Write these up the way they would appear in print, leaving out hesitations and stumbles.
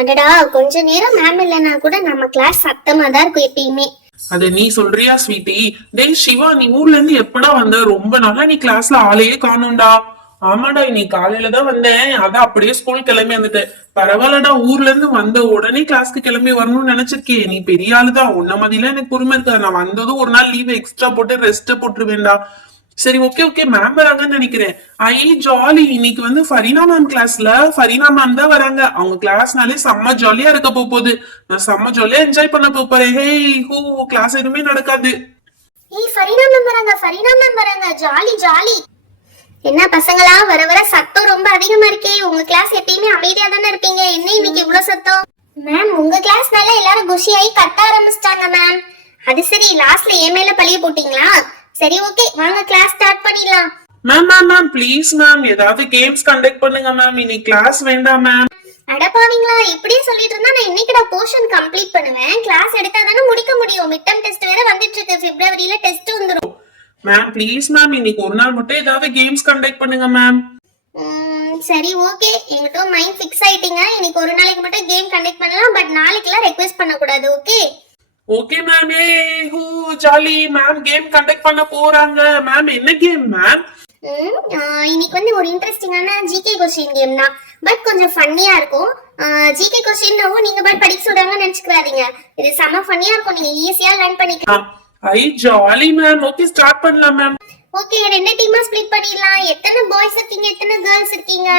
அடடா, கொஞ்ச நேரம் மேம் இல்லைன்னா கூட நம்ம கிளாஸ் சத்தமா தான் இருக்கும் எப்பயுமே. அது நீ சொல்றியா ஸ்வீட்டி? டேய் சிவா, நீ ஊர்ல இருந்து எப்படா வந்த? ரொம்ப நாளா நீ கிளாஸ்ல ஆளையே காணோம்டா. ஆமாடா, நீ காலையில தான் வந்தேன், அதான் அப்படியே ஸ்கூல் கிளம்பி வந்துட்டேன். பரவாயில்லடா, ஊர்ல இருந்து வந்த உடனே கிளாஸ்க்கு கிளம்பி வரணும்னு நினைச்சிருக்கேன். நீ பெரிய ஆளுதான், உன்ன மாதிரிலாம் எனக்கு பொறுமை இருக்காது. நான் வந்ததும் ஒரு நாள் லீவ் எக்ஸ்ட்ரா போட்டு ரெஸ்ட் போட்டுருவேன்டா. சரி, ஓகே ஓகே, மேம் வராங்கன்னு நினைக்கிறேன். ஐ ஜாலி, இன்னைக்கு வந்து ஃபரீனா மேம் கிளாஸ்ல ஃபரீனா மேம் தான் வராங்க. அவங்க கிளாஸ்னாலே செம்ம ஜாலியா இருக்க போகுது. நான் செம்ம ஜாலியா என்ஜாய் பண்ண போறேன். ஹே ஹூ, கிளாஸ் எதுவுமே நடக்காது. ஏய், ஃபரீனா மேம் வராங்க, ஃபரீனா மேம் வராங்க, ஜாலி ஜாலி. என்ன பசங்களா, வர வர சத்தம் ரொம்ப அதிகமா இருக்கே. உங்க கிளாஸ் எப்பயுமே அமைதியா தானே இருப்பீங்க, என்ன இன்னைக்கு இவ்வளவு சத்தம்? மேம், உங்க கிளாஸ்னால எல்லாரும் குஷியாயி கத்த ஆரம்பிச்சிட்டாங்க மேம். அது சரி, லாஸ்ட்ல என் மேல பழிய போட்டீங்களா? சரி, ஓகே, வாங்க கிளாஸ் ஸ்டார்ட் பண்ணிடலாம். Ma'am ma'am ma'am please ma'am, ஏதாவது கேம்ஸ் கண்டக்ட் பண்ணுங்க மேம். இன்னைக்கு கிளாஸ் வேண்டாம் மேம். அடப்பாவீங்களா, இப்படியே சொல்லிட்டு இருந்தா நான் இன்னைக்குடா போர்ஷன் கம்ப்ளீட் பண்ணுவேன். கிளாஸ் எடுத்தா தானே முடிக்க முடியும். மிட் டர்ம் டெஸ்ட் வேற வந்துட்டு இருக்கு, பிப்ரவரியில டெஸ்ட் வந்துரும். மேம் ப்ளீஸ் மேம், இன்னைக்கு ஒரு நாள் மட்டும் ஏதாவது கேம்ஸ் கண்டக்ட் பண்ணுங்க மேம். சரி, ஓகே, என்கிட்ட மைண்ட் ஃபிக்ஸ் ஆயிட்டீங்க. இன்னைக்கு ஒரு நாளைக்கு மட்டும் கேம் கண்டக்ட் பண்ணலாம், பட் நாளைக்குலாம் ரெக்வெஸ்ட் பண்ண கூடாது. Okay okay ma'am. A who jolly, ma'am game conduct பண்ண போறாங்க. மேம் என்ன கேம் மேம்? இன்னைக்கு வந்து ஒரு இன்ட்ரெஸ்டிங்கான ஜிகே क्वेश्चन கேம் தான், பட் கொஞ்சம் ஃபன்னியா இருக்கும். ஜிகே क्वेश्चनவும் நீங்க பட் படிக்க சொல்றாங்கன்னு நினைச்சுக்காதீங்க. இது செம ஃபன்னியா இருக்கும், நீங்க ஈஸியா லேர்ன் பண்ணிக்கலாம். ஐ ஜாலி மேம். ஓகே, ஸ்டார்ட் பண்ணலாம் மேம். ஓகே, ரெண்டு டீமா ஸ்ப்ளிட் பண்ணிடலாம். எத்தனை பாய்ஸ் இருக்கீங்க, எத்தனை கேர்ள்ஸ் இருக்கீங்க?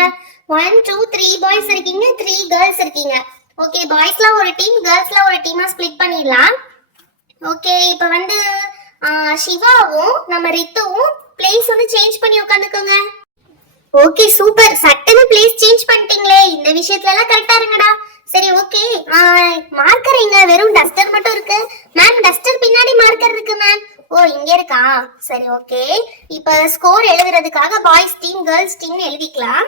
1 2 3 பாய்ஸ் இருக்கீங்க, 3 கேர்ள்ஸ் இருக்கீங்க. ஓகே, பாய்ஸ்லாம் ஒரு டீம், கேர்ள்ஸ்லாம் ஒரு டீமா ஸ்ப்ளிட் பண்ணிடலாம். ஓகே, இப்போ வந்து சிவாவும் நம்ம ரித்துவும் பிளேஸ் வந்து சேஞ்ச் பண்ணி உட்காந்துக்கோங்க. ஓகே, சூப்பர், சட்டன பிளேஸ் சேஞ்ச் பண்ணிட்டீங்களே. இந்த விஷயத்துல எல்லாம் கரெக்டா இருங்கடா. சரி, ஓகே, மார்க்கர் எங்க? வெறும் டஸ்டர் மட்டும் இருக்கு மேம். டஸ்டர் பின்னாடி மார்க்கர் இருக்கு மேம். ஓ, இங்க இருக்கா? சரி, ஓகே, இப்போ ஸ்கோர் எழுதுறதுக்காக பாய்ஸ் டீம் கேர்ள்ஸ் டீம்னு எழுதிக்கலாம்.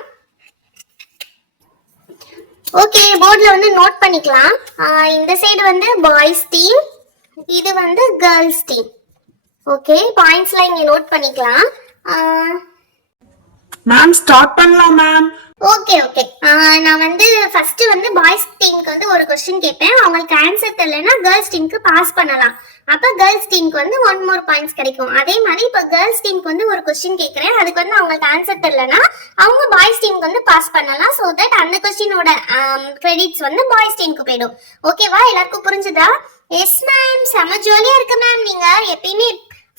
ஓகே, போர்ட்ல வந்து நோட் பண்ணிக்கலாம். இந்த சைடு வந்து பாய்ஸ் டீம், இது வந்து கேர்ள்ஸ் டீம். ஓகே, பாயிண்ட்ஸ்லாம் இங்க நோட் பண்ணிக்கலாம். மேம் ஸ்டார்ட் பண்ணலாம் மேம். ஓகே ஓகே, நான் வந்து ஃபர்ஸ்ட் வந்து பாய்ஸ் டீமுக்கு வந்து ஒரு क्वेश्चन கேட்பேன். அவங்களுக்கு ஆன்சர் தெரியலனா கேர்ள்ஸ் டீமுக்கு பாஸ் பண்ணலாம். அப்ப கேர்ள்ஸ் டீமுக்கு வந்து 1 more பாயிண்ட்ஸ் கிடைக்கும். அதே மாதிரி இப்ப கேர்ள்ஸ் டீமுக்கு வந்து ஒரு क्वेश्चन கேக்குறேன், அதுக்கு வந்து அவங்களுக்கு ஆன்சர் தெரியலனா அவங்க பாய்ஸ் டீமுக்கு வந்து பாஸ் பண்ணலாம். சோ தட் அந்த क्वेश्चनோட கிரெடிட்ஸ் வந்து பாய்ஸ் டீமுக்கு போய்டும். ஓகேவா? எல்லாருக்கும் புரிஞ்சுதா? எஸ் மேம், செம ஜாலியா இருக்கு மேம். நீங்க எப்பயுமே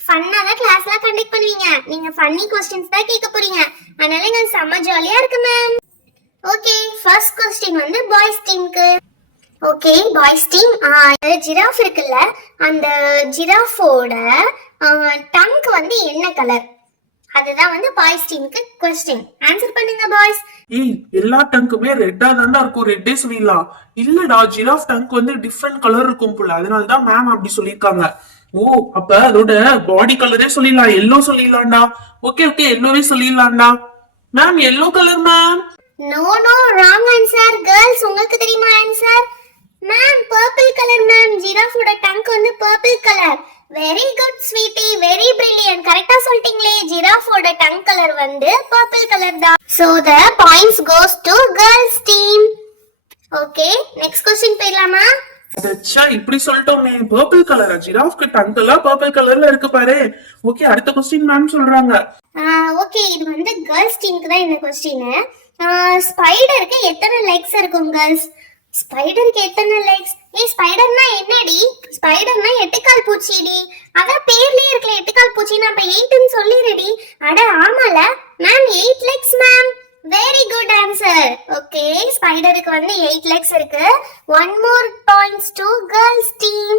ஃபன்னா தான் கிளாஸ்லாம் கண்டக்ட் பண்ணுவீங்க. நீங்க ஃபன்னி क्वेश्चंस தான் கேட்க போறீங்க, அதனால இங்க செம ஜாலியா இருக்கு மேம். ஓகே, ஃபர்ஸ்ட் क्वेश्चन வந்து பாய்ஸ் டீமுக்கு. ஓகே, பாய்ஸ் டீம், ஜிராஃப் இருக்குல்ல, அந்த ஜிராஃபோட டங்க் வந்து என்ன கலர்? அதுதான் வந்து பாய்ஸ் டீமுக்கு क्वेश्चन. ஆன்சர் பண்ணுங்க பாய்ஸ். ஏய், எல்லா டங்குமே ரெட்டா தான்டா இருக்கும், ரெட்டே சொல்லிடலாம். இல்லடா, ஜிராஃப் டங்க் வந்து டிஃபரெண்ட் கலர் இருக்கும் போல, அதனால தான் மேம் அப்படி சொல்லிருக்காங்க. ஓ, அப்ப அதோட பாடி கலரே சொல்லிடலாம், எல்லோ சொல்லிடலாம்டா. ஓகே ஓகே, எல்லோவே சொல்லிடலாம்டா. Ma'am yellow colour ma'am. No no, wrong answer. Girls, உங்களுக்கு தெரியுமா answer? Ma'am, purple colour ma'am. ஜிராஃபோட டங்க் வந்து purple colour. Very good sweetie, very brilliant. கரெக்ட்டா சொல்லிட்டீங்களே. ஜிராஃபோட டங்க் கலர் வந்து பர்பிள் கலர் தான். So the points goes to girls team. Okay, next question போயிடலாமா? அச்சா, இப்படி சொல்லிட்டோமே. பர்பிள் கலரா? ஜிராஃப்க்கு டங்க் எல்லாம் பர்பிள் கலர்ல இருக்கு பாரு. ஓகே, அடுத்த क्वेश्चन மேம் சொல்றாங்க. ஓகே, இது வந்து கேர்ள்ஸ் டீமுக்கு தான் இந்த क्वेश्चन. ஸ்பைடருக்கு எத்தனை லெக்ஸ் இருக்கும் கேர்ள்ஸ்? ஸ்பைடருக்கு எத்தனை லெக்ஸ்? ஏய், ஸ்பைடர்னா என்னடி? ஸ்பைடர்னா எட்டுக்கால் பூச்சிடி. அதான் பேர்லயே இருக்கல எட்டுக்கால் பூச்சி. நான் இப்ப 8ன்னு சொல்லிரடி. அட ஆமால ma'am, 8 legs ma'am. Very good answer. Okay, ஸ்பைடருக்கு வந்து 8 லெக்ஸ் இருக்கு. 1 more points to girls team.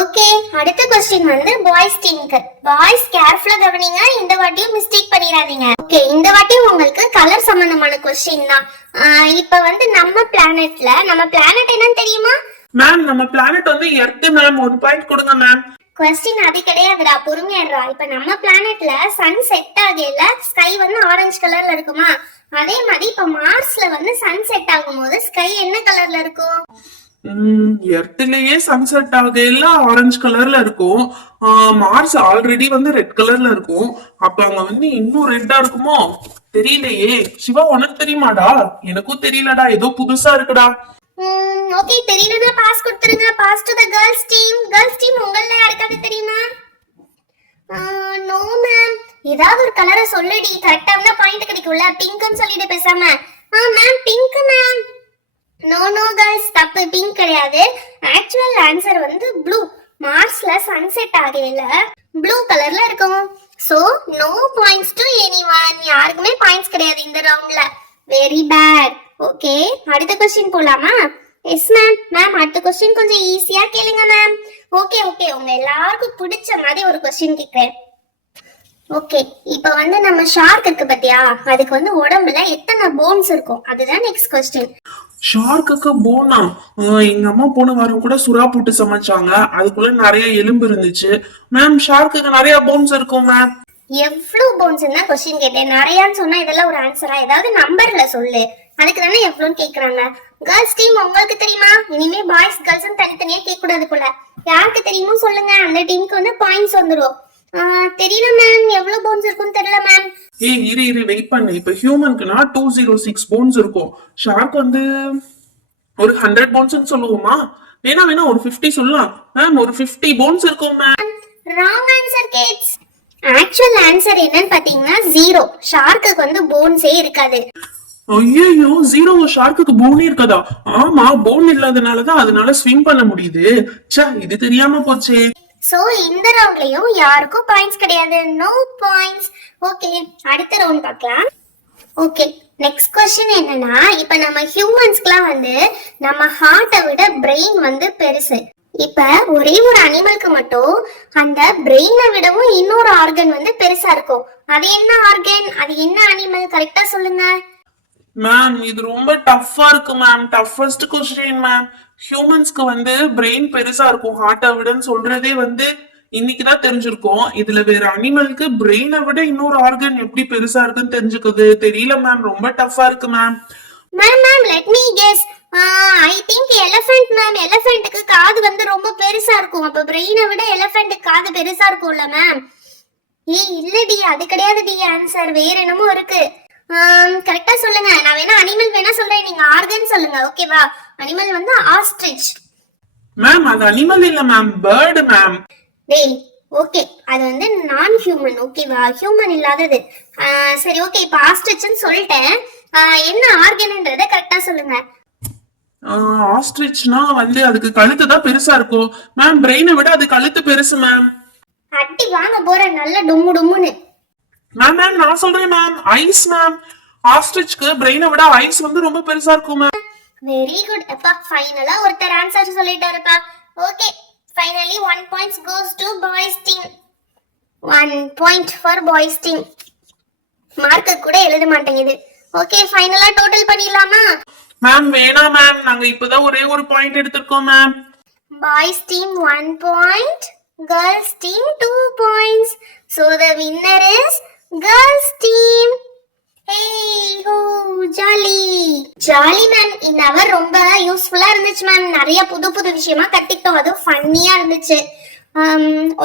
Okay, அடுத்த क्वेश्चन வந்து பாய்ஸ் டீமுக்கு. பாய்ஸ் கேர்ஃபுல்லா கவனிங்க, இந்த வாட்டியும் மிஸ்டேக் பண்ணிராதீங்க. ஓகே, இந்த வாட்டி உங்களுக்கு கலர் சம்பந்தமான क्वेश्चन தான். இப்போ வந்து நம்ம பிளானெட்ல, நம்ம பிளானெட் என்னன்னு தெரியுமா? மேம், நம்ம பிளானெட் வந்து எர்த் மேம். 1 பாயிண்ட் கொடுங்க மேம். क्वेश्चन அது கிடையாதுடா, பொறுமையாடா. இப்போ நம்ம பிளானெட்ல சன் செட் ஆகல ஸ்கை வந்து ஆரஞ்சு கலர்ல இருக்குமா? அதே மாதிரி இப்போ மார்ஸ்ல வந்து சன் செட் ஆகும்போது ஸ்கை என்ன கலர்ல இருக்கும்? எர்த்லயே சன்செட் ஆகையில ஆரஞ்சு கலர்ல இருக்கும். மார்ஸ் ஆல்ரெடி வந்து ரெட் கலர்ல இருக்கும். அப்ப அங்க வந்து இன்னும் ரெட்டா இருக்குமோ தெரியலையே. சிவா உனக்கு தெரியுமாடா? எனக்கும் தெரியலடா, ஏதோ புதுசா இருக்குடா. ஓகே, தெரியலனா பாஸ் கொடுத்துருங்க. Pass to the girls team. Girls team உங்கள யாருக்காவது தெரியுமா? No ma'am. ஏதாவது ஒரு கலரை சொல்லுடி, கரெக்ட்டா வந்தா பாயிண்ட் கிடைக்கும்ல. பிங்க்னு சொல்லிட்டு பேசாம. Ma'am pink ma'am. No no guys, தப்பு, பிங்க் கிடையாது. ஆக்சுவல் ஆன்சர் வந்து ப்ளூ. மார்ஸ்ல சன்செட் ஆகையில ப்ளூ கலர்ல இருக்கும். So no points to anyone. யாருக்குமே பாயிண்ட்ஸ் கிடையாது இந்த ரவுண்ட்ல. Very bad. ஓகே, அடுத்த क्वेश्चन போலாமா? Yes ma'am. மேம் அடுத்த क्वेश्चन கொஞ்சம் ஈஸியா கேளுங்க மேம். ஓகே ஓகே, உங்க எல்லாருக்கும் பிடிச்ச மாதிரி ஒரு क्वेश्चन கேக்குறேன். ஓகே, இப்போ வந்து நம்ம ஷார்க் இருக்கு பாத்தியா, அதுக்கு வந்து உடம்புல எத்தனை போன்ஸ் இருக்கும்? அதுதான் நெக்ஸ்ட் क्वेश्चन. ஷார்க்குக்கு போனா? எங்க அம்மா போன வாரம் கூட சுறா போட்டு சமைச்சாங்க. அதுக்குள்ள நிறைய எலும்பு இருந்துச்சு. மேம் ஷார்க்குக்கு நிறைய போன்ஸ் இருக்கும் மேம். எவ்வளவு போன்ஸ் என்ன क्वेश्चन கேட்டேன்? நிறையான்னு சொன்னா இதெல்லாம் ஒரு ஆன்சரா? ஏதாவது நம்பர்ல சொல்லு. அதுக்கு தானே எவ்வளவுன்னு கேக்குறாங்க. கேர்ள்ஸ் டீம் உங்களுக்கு தெரியுமா? இனிமே பாய்ஸ் கேர்ள்ஸ் தனித்தனியா கேட்க கூடாது போல. யாருக்கு தெரியுமோ சொல்லுங்க, அந்த டீமுக்கு வந்து பாயிண்ட்ஸ் வந்துரும். தெரியல மேம், எவ்வளவு போன்ஸ் இருக்குன்னு தெரியல மேம். இரு வெயிட் பண்ணு. இப்ப ஹியூமனுக்குனா 206 போன்ஸ் இருக்கும். ஷார்க் வந்து ஒரு 100 போன்ஸ் சொல்லுவோமா? வேணா ஒரு 50 சொல்லலாம் மேம். ஒரு 50 போன்ஸ் இருக்கும் ma'am. Wrong answer kids. Actual answer என்னன்னு பாத்தீங்கன்னா 0. ஷார்க்குக்கு வந்து போன்ஸே இருக்காது. ஐயோ, ஜீரோ ஷார்க்குக்கு போனே இருக்காதா? ஆமா, போன் இல்லாதனாலதான் அதனால ஸ்விம் பண்ண முடியுது. ச்சே, இது தெரியாம போச்சே. சோ இந்த ரவுண்ட்லயும் யாருக்கும் பாயிண்ட்ஸ் கிடையாது. No points. ஓகே, அடுத்த ரவுண்ட் பார்க்கலாம். ஓகே, நெக்ஸ்ட் क्वेश्चन என்னன்னா, இப்ப நம்ம ஹியூமன்ஸ்க்குலாம் வந்து நம்ம ஹார்ட்டை விட பிரெயின் வந்து பெருசு. இப்ப ஒரே ஒரு அனிமலுக்கு மட்டும் அந்த பிரெயினை விடவும் இன்னொரு ஆர்கன் வந்து பெருசா இருக்கும். அது என்ன ஆர்கன்? அது என்ன அனிமல்? கரெக்டா சொல்லுங்க மேம். இது ரொம்ப டஃப்பா இருக்கு மேம். Toughest question ma'am. ஹியூமன்ஸ்க்கு வந்து பிரெயின் பெருசா இருக்கும் ஹார்ட்டை விடன்னு சொல்றதே வந்து இன்னைக்குதான் தெரிஞ்சிருக்கோம். இதுல வேற அனிமலுக்கு பிரெயினை விட இன்னொரு ஆர்கன் எப்படி பெருசா இருக்குன்னு தெரிஞ்சுக்குது தெரியல மேம். ரொம்ப டஃப்பா இருக்கு ma'am. Ma'am let me guess. I think elephant ma'am. எலிஃபென்ட்க்கு காது வந்து ரொம்ப பெருசா இருக்கும். அப்ப பிரெயினை விட எலிஃபென்ட்க்கு காது பெருசா இருக்கும்ல மேம்? இல்லடி, அது கிடையாதுடி. ஆன்சர் வேற என்னமோ இருக்கு. கரெக்டா சொல்லுங்க. நான் வேணா அனிமல் வேணா சொல்றேன், நீங்க ஆர்கன் சொல்லுங்க. ஓகேவா? அனிமல் வந்து ஆஸ்ட்ரிச். மேம் அது அனிமல் இல்ல மேம், பேர்டு மேம். டேய், ஓகே, அது வந்து நான் ஹியூமன். ஓகேவா? ஹியூமன் இல்லாதது. சரி ஓகே, இப்போ ஆஸ்ட்ரிச்னு சொல்லிட்டேன். என்ன ஆர்கன்ன்றத கரெக்டா சொல்லுங்க. ஆஸ்ட்ரிச்னா வந்து அதுக்கு கழுத்து தான் பெருசா இருக்கும் மேம். பிரெயினை விட அது கழுத்து பெருசு மேம். அட்டி வாங்க போற நல்ல டும்மு டும்முன்னு. மேம் நான் சொல்றேன் மேம், ஐஸ் மேம். ஆஸ்ட்ரிச்க்கு பிரெயினை விட ஐஸ் வந்து ரொம்ப பெருசா இருக்கும் மேம். Very good. அப்பா ஃபைனலா ஒருத்தர் ஆன்சர் சொல்லிட்டாருப்பா. Okay, finally 1 points goes to boys team. 1 point for boys team. Mark கூட எழுத மாட்டேங்குது. ஓகே, ஃபைனலா டோட்டல் பண்ணிடலாமா? மேம் வேணாம் மேம், நாங்க இப்பதான் ஒரே ஒரு பாயிண்ட் எடுத்திருக்கோம் ma'am. Boys team 1 point, girls team 2 points. So the winner is girls team. Hey ho, jolly jolly ma'am. இந்த அவர் ரொம்ப யூஸ்ஃபுல்லா இருந்துச்சு மேம். நிறைய புது புது விஷயமா கத்துக்கிட்டோம். அது ஃபன்னியா இருந்துச்சு.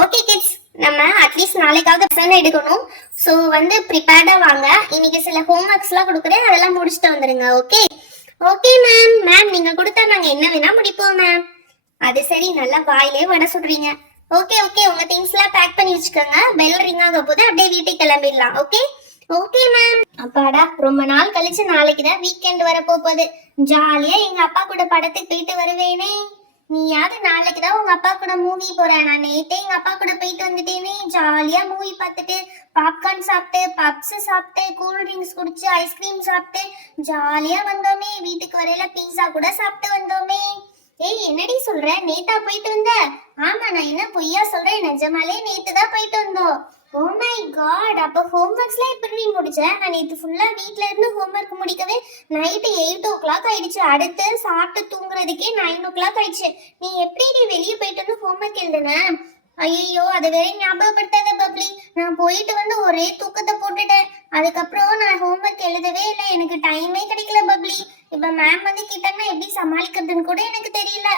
ஓகே கிட்ஸ், நம்ம அட்லீஸ்ட் நாளைக்காவது அசைன் எடுக்கணும். ஸோ வந்து ப்ரிப்பேர்டா வாங்க. இன்னைக்கு சில ஹோம்ஒர்க்ஸ்லாம் கொடுக்குறேன், அதெல்லாம் முடிச்சுட்டு வந்துடுங்க. Okay okay ma'am. மேம் நீங்க கொடுத்தா நாங்க என்ன வேணா முடிப்போம் மேம். அது சரி, நல்லா வாயிலே வட சொல்றீங்க. ஓகே ஓகே, உங்க திங்ஸ் எல்லாம் பேக் பண்ணி வச்சுக்கோங்க. பெல் ரிங் ஆக போது அப்படியே வீட்டுக்கு கிளம்பிடலாம். Okay okay ma'am. அப்பாடா, ரொம்ப நாள் கழிச்சு நாளைக்கு தான் வீக்கெண்ட் வர போகுது. ஜாலியா எங்க அப்பா கூட படத்துக்கு போயிட்டு வருவேனே. நீயாவது நாளைக்கு தான் உங்க அப்பா கூட மூவி போற. நான் நேத்தே எங்க அப்பா கூட போயிட்டு வந்துட்டேனே. ஜாலியா மூவி பார்த்துட்டு பாப்கார்ன் சாப்பிட்டு பப்ஸ் சாப்பிட்டு கூல் ட்ரிங்க்ஸ் குடிச்சு ஐஸ்கிரீம் சாப்பிட்டு ஜாலியா வந்தோமே. வீட்டுக்கு வரையில பீஸா கூட சாப்பிட்டு வந்தோமே. ஏய் என்னடி சொல்ற? நேத்தா போயிட்டு வந்த? ஆமா, நான் என்ன பொய்யா சொல்றேன்? நிஜமாலே நேத்து தான் போயிட்டு வந்தோம். ஓ மை காட், அப்ப ஹோம்ஒர்க்ஸ்லாம் எப்படி முடிச்ச? நான் நேத்து ஃபுல்லா வீட்ல இருந்து ஹோம்ஒர்க் முடிக்கவே நைட்டு 8 o'clock ஆயிடுச்சு. அடுத்து சாப்பிட்டு தூங்குறதுக்கே 9 o'clock ஆயிடுச்சு. நீ எப்படி வெளியே போயிட்டு வந்து ஹோம்ஒர்க் எழுதுன? ஐயோ அதை வேற ஞாபகப்படுத்தாத பப்ளி. நான் போயிட்டு வந்து ஒரே தூக்கத்தை போட்டுட்டேன். அதுக்கப்புறம் நான் ஹோம்ஒர்க் எழுதவே இல்லை. எனக்கு டைமே கிடைக்கல பப்ளி. இப்ப மேம் வந்து கிட்டாங்கன்னா எப்படி சமாளிக்கிறதுன்னு கூட எனக்கு தெரியல.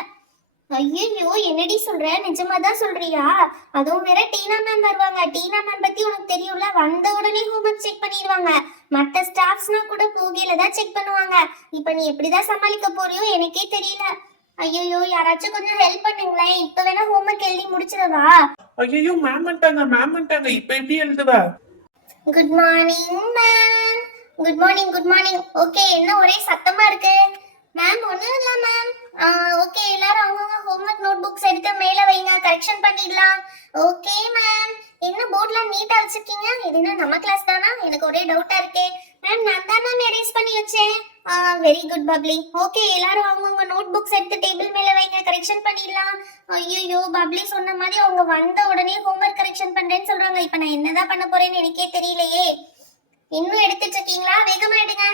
ஐயோ என்னடி சொல்ற? நிஜமாதான் சொல்றியா? அதுவும் வேற டீனா மேம் வருவாங்க. டீனா மேம் பத்தி உனக்கு தெரியும்ல, வந்த உடனே ஹோம்ஒர்க் செக் பண்ணிடுவாங்க. மத்த ஸ்டாஃப்ஸ்னா கூட போகையில தான் செக் பண்ணுவாங்க. இப்ப நீ எப்படிதான் சமாளிக்க போறியோ எனக்கே தெரியல. ஐயோ யாராச்சும் கொஞ்சம் ஹெல்ப் பண்ணுங்களேன். இப்ப வேணா ஹோம்ஒர்க் எழுதி முடிச்சிடவா? ஐயோ மேம் வந்துட்டாங்க. இப்ப எப்படி எழுதுவ? Good morning ma'am. Good morning. Okay, என்ன ஒரே சத்தமா இருக்கு? மேம் ஒண்ணும் இல்ல மேம். ஓகே, எல்லாரும் அவங்கவுங்க ஹோம்ஒர்க் நோட் புக்ஸ் எடுத்து மேல வைங்க, கரெக்ஷன் பண்ணிடலாம். Okay ma'am. என்ன போர்ட்ல நீட்டா வச்சிருக்கீங்க? இது என்ன நம்ம கிளாஸ் தானா? எனக்கு ஒரே டவுட்டா இருக்கே. மேம் நான் தான் மேம் எரேஸ் பண்ணி வச்சேன். Very good bubbly. ஓகே, எல்லாரும் அவங்கவுங்க நோட் புக்ஸ் எடுத்து டேபிள் மேல வைங்க, கரெக்ஷன் பண்ணிடலாம். ஐயோ பப்ளி சொன்ன மாதிரி அவங்க வந்த உடனே ஹோம்ஒர்க் கரெக்ஷன் பண்றேன்னு சொல்றாங்க. இப்ப நான் என்னதான் பண்ண போறேன்னு எனக்கே தெரியலையே. இன்னும் எடுத்துட்டு இருக்கீங்களா? வேகமா எடுங்க.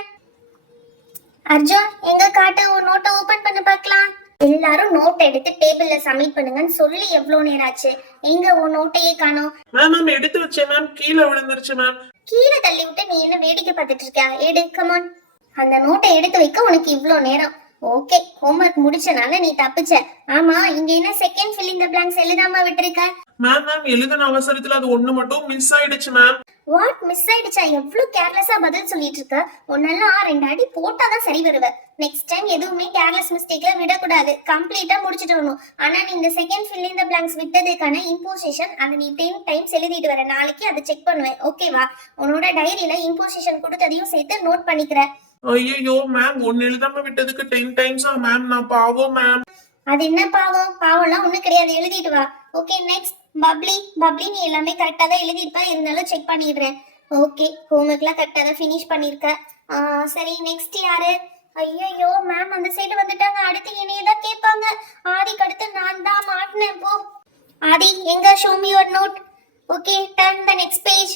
அர்ஜுன் எங்க காட்டு, உன் நோட்டை ஓபன் பண்ணி பார்க்கலாம். எல்லாரும் நோட் எடுத்து டேபிள்ல சப்மிட் பண்ணுங்கன்னு சொல்லி எவ்வளவு நேரம் ஆச்சு? எங்க உன் நோட்டையே காணோம். மேம் எடுத்து வச்சேன் மேம், கீழே விழுந்துருச்சு மேம். கீழே தள்ளி விட்டு நீ என்ன வேடிக்கை பார்த்துட்டு இருக்கியா? எடு, கமான். அந்த நோட்டை எடுத்து வைக்க உனக்கு இவ்ளோ நேரம். ஓகே, ஹோம்ஒர்க் முடிச்சனால நீ தப்பிச்ச. ஆமா, இங்க என்ன second fill in the blanks எழுதாம விட்டுருக்க? மேம் எழுதின அவசரத்துல அது ஒண்ணு மட்டும் மிஸ் ஆயிடுச்சு மேம். வாட் மிஸ் ஆயிடுச்சா? எவ்வளவு கேர்லெஸ்ஸா பதில் சொல்லிட்டு இருக்க. உன்னெல்லாம் 2 அடி போட்டாதான் சரி வருவ. நெக்ஸ்ட் டைம் எதுவுமே கேர்லெஸ் மிஸ்டேக்ல விடக்கூடாது. கம்ப்ளீட்டா முடிச்சிட்டு வரணும். ஆனா நீ இந்த second fill in the blanks விட்டதுக்கான இம்போசிஷன் அதை நீ 10 டைம்ஸ் எழுதிட்டு வர. நாளைக்கு அதை செக் பண்ணுவேன். ஓகேவா? உன்னோட டைரியில இம்போசிஷன் கொடுத்ததையும் சேர்த்து நோட் பண்ணிக்கிற. ஐயோ மேம், ஒன்னு எழுதாம விட்டதுக்கு 10 டைம்ஸா மேம்? நான் பாவம் மேம். அது என்ன பாவம்? பாவம்லாம் ஒண்ணும் கிடையாது. எழுதிட்டு வா. ஓகே, நெக்ஸ்ட் பப்ளி நீ எல்லாமே கரெக்டா தான் எழுதிருப்ப. இருந்தாலும் செக் பண்ணிடுறேன். ஓகே, ஹோம்ஒர்க்லாம் கரெக்டா தான் ஃபினிஷ் பண்ணிருக்க. சரி, நெக்ஸ்ட் யாரு? ஐயோ மேம் அந்த சைடு வந்துட்டாங்க. அடுத்து என்னைய தான் கேட்பாங்க. ஆதிக்கு அடுத்து நான் தான் மாட்டினேன். போ ஆதி, எங்க show me your note. Okay, turn the next page.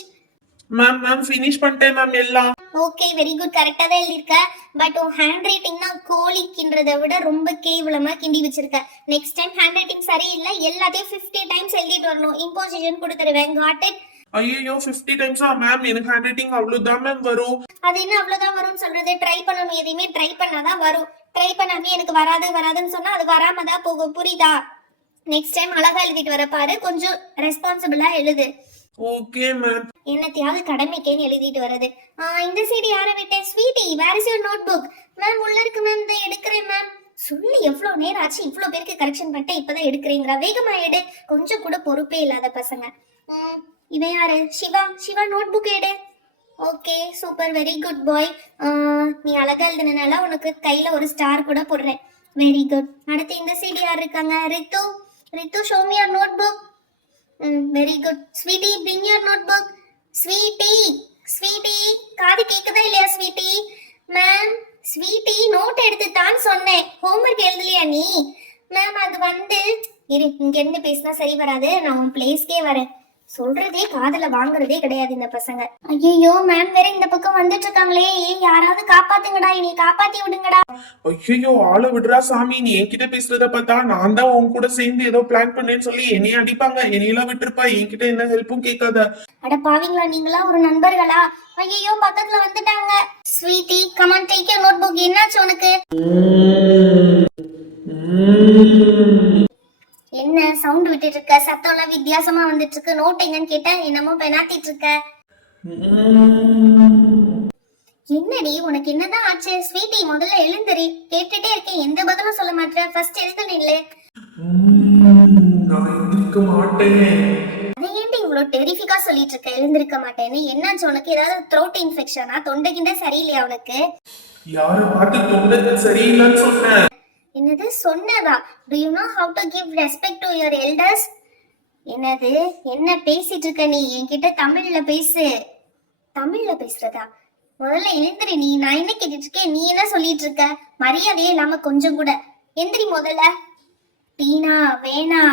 Ma'am finish பண்ணிட்டேன் மேம் எல்லாம். Okay, very good. கரெக்டா தான் எழுதிருக்க. பட் உன் ஹேண்ட் ரைட்டிங் தான் கோழி கின்றதை விட ரொம்ப கேவலமா கிண்டி வச்சிருக்க. நெக்ஸ்ட் டைம் ஹேண்ட் ரைட்டிங் சரியில்லை. எல்லாத்தையும் 50 டைம்ஸ் எழுதிட்டு வரணும். இம்போசிஷன் கொடுத்துருவேன். Got it? ஐயோ 50 டைம்ஸா மேம்? எனக்கு ஹேண்ட் ரைட்டிங் அவ்வளவுதான் மேம் வரும். அது என்ன அவ்வளவுதான் வரும்னு சொல்றது? ட்ரை பண்ணணும். எதையுமே ட்ரை பண்ணாதான் வரும். ட்ரை பண்ணாமே எனக்கு வராதுன்னு சொன்னா அது வராம தான் போகும். புரியுதா? நெக்ஸ்ட் டைம் அழகா எழுதிட்டு வர பாரு. கொஞ்சம் ரெஸ்பான்சிபிளா எழுது. Okay ma'am. என்னத்தையாவது கடமைக்கேன்னு எழுதிட்டு வர்றது. இந்த சைடு யாரை விட்டேன்? Sweetie, where is your notebook? Ma'am உள்ள இருக்கு மேம். இதை எடுக்கிறேன் மேம். சொல்லி எவ்வளவு நேரம் ஆச்சு? இவ்வளவு பேருக்கு கரெக்ஷன் பண்ணிட்டேன், இப்பதான் எடுக்கிறீங்களா? வேகமா எடு. கொஞ்சம் கூட பொறுப்பே இல்லாத பசங்க. இவன் யாரு? சிவா நோட் புக் எடு. Okay, super, very good boy. நீ அழகா எழுதுனால உனக்கு கையில ஒரு ஸ்டார் கூட போடுறேன். Very good. அடுத்து இந்த சைடு யார் இருக்காங்க? Ritu show me your notebook. Very good. Sweetie, bring your notebook. Sweetie காது கேக்குதா இல்லையா? Sweetie ma'am. ஸ்வீட்டி நோட் எடுத்து தான் சொன்னேன். ஹோம்ஒர்க் எழுதலையா நீ? மேம் அது வந்து இரு, இங்க இருந்து பேசினா சரி வராது. நான் உன் பிளேஸ்க்கே வரேன். சொல்றதே காதுல வாங்குறதே கிடையாது இந்த பசங்க. ஐயோ மேம் வேற இந்த பக்கம் வந்துட்டு இருக்காங்களே. யாராவது காப்பாத்துங்கடா, என்னை காப்பாத்தி விடுங்கடா. ஐயோ ஆளை விடுறா சாமி. நீ என்கிட்ட பேசுறத பார்த்தா நான் தான் உன் கூட சேர்ந்து ஏதோ பிளான் பண்ணேன்னு சொல்லி என்னைய அடிப்பாங்க. என்னையெல்லாம் விட்டுருப்பா. என்கிட்ட என்ன ஹெல்ப்பும் கேட்காத. அட பாவீங்களா, நீங்களா ஒரு நண்பர்களா? ஐயோ பக்கத்துல வந்துட்டாங்க. Sweety come on, take your notebook. என்னாச்சு உனக்கு? என்ன சவுண்ட் விட்டுட்டு இருக்க? சத்தம் எல்லாம் வித்தியாசமா வந்துட்டு இருக்கு. நோட் எங்கன்னு கேட்ட என்னமோ பெனாத்திட்டு இருக்க. என்னடி உனக்கு என்னதான் ஆச்சு? ஸ்வீட்டி முதல்ல எழுந்துரு. கேட்டுட்டே இருக்கேன், எந்த பதிலும் சொல்ல மாட்டேன். ஃபர்ஸ்ட் எழுந்துனீங்களே. நான் எழுந்திருக்க மாட்டேன். அதை ஏன்டி இவ்வளவு டெரிஃபிக்கா சொல்லிட்டு இருக்க? எழுந்திருக்க மாட்டேன்னு என்னாச்சு உனக்கு? ஏதாவது த்ரோட் இன்ஃபெக்ஷனா? தொண்டை கிண்ட சரியில்லையா உனக்கு? யார பார்த்து தொண்டை சரியில்லைன்னு சொன்னேன். என்னது சொன்னதா? Do you know how to give respect to your elders? என்னது என்ன பேசிட்டு இருக்க நீ? என்கிட்ட தமிழ்ல பேசு. தமிழ்ல பேசுறதா? முதல்ல எழுந்திரி நீ. நான் என்ன கேட்டுட்டு இருக்கேன், நீ என்ன சொல்லிட்டு இருக்க? மரியாதையே இல்லாம கொஞ்சம் கூட. எந்திரி முதல்ல. டீனா வேணா.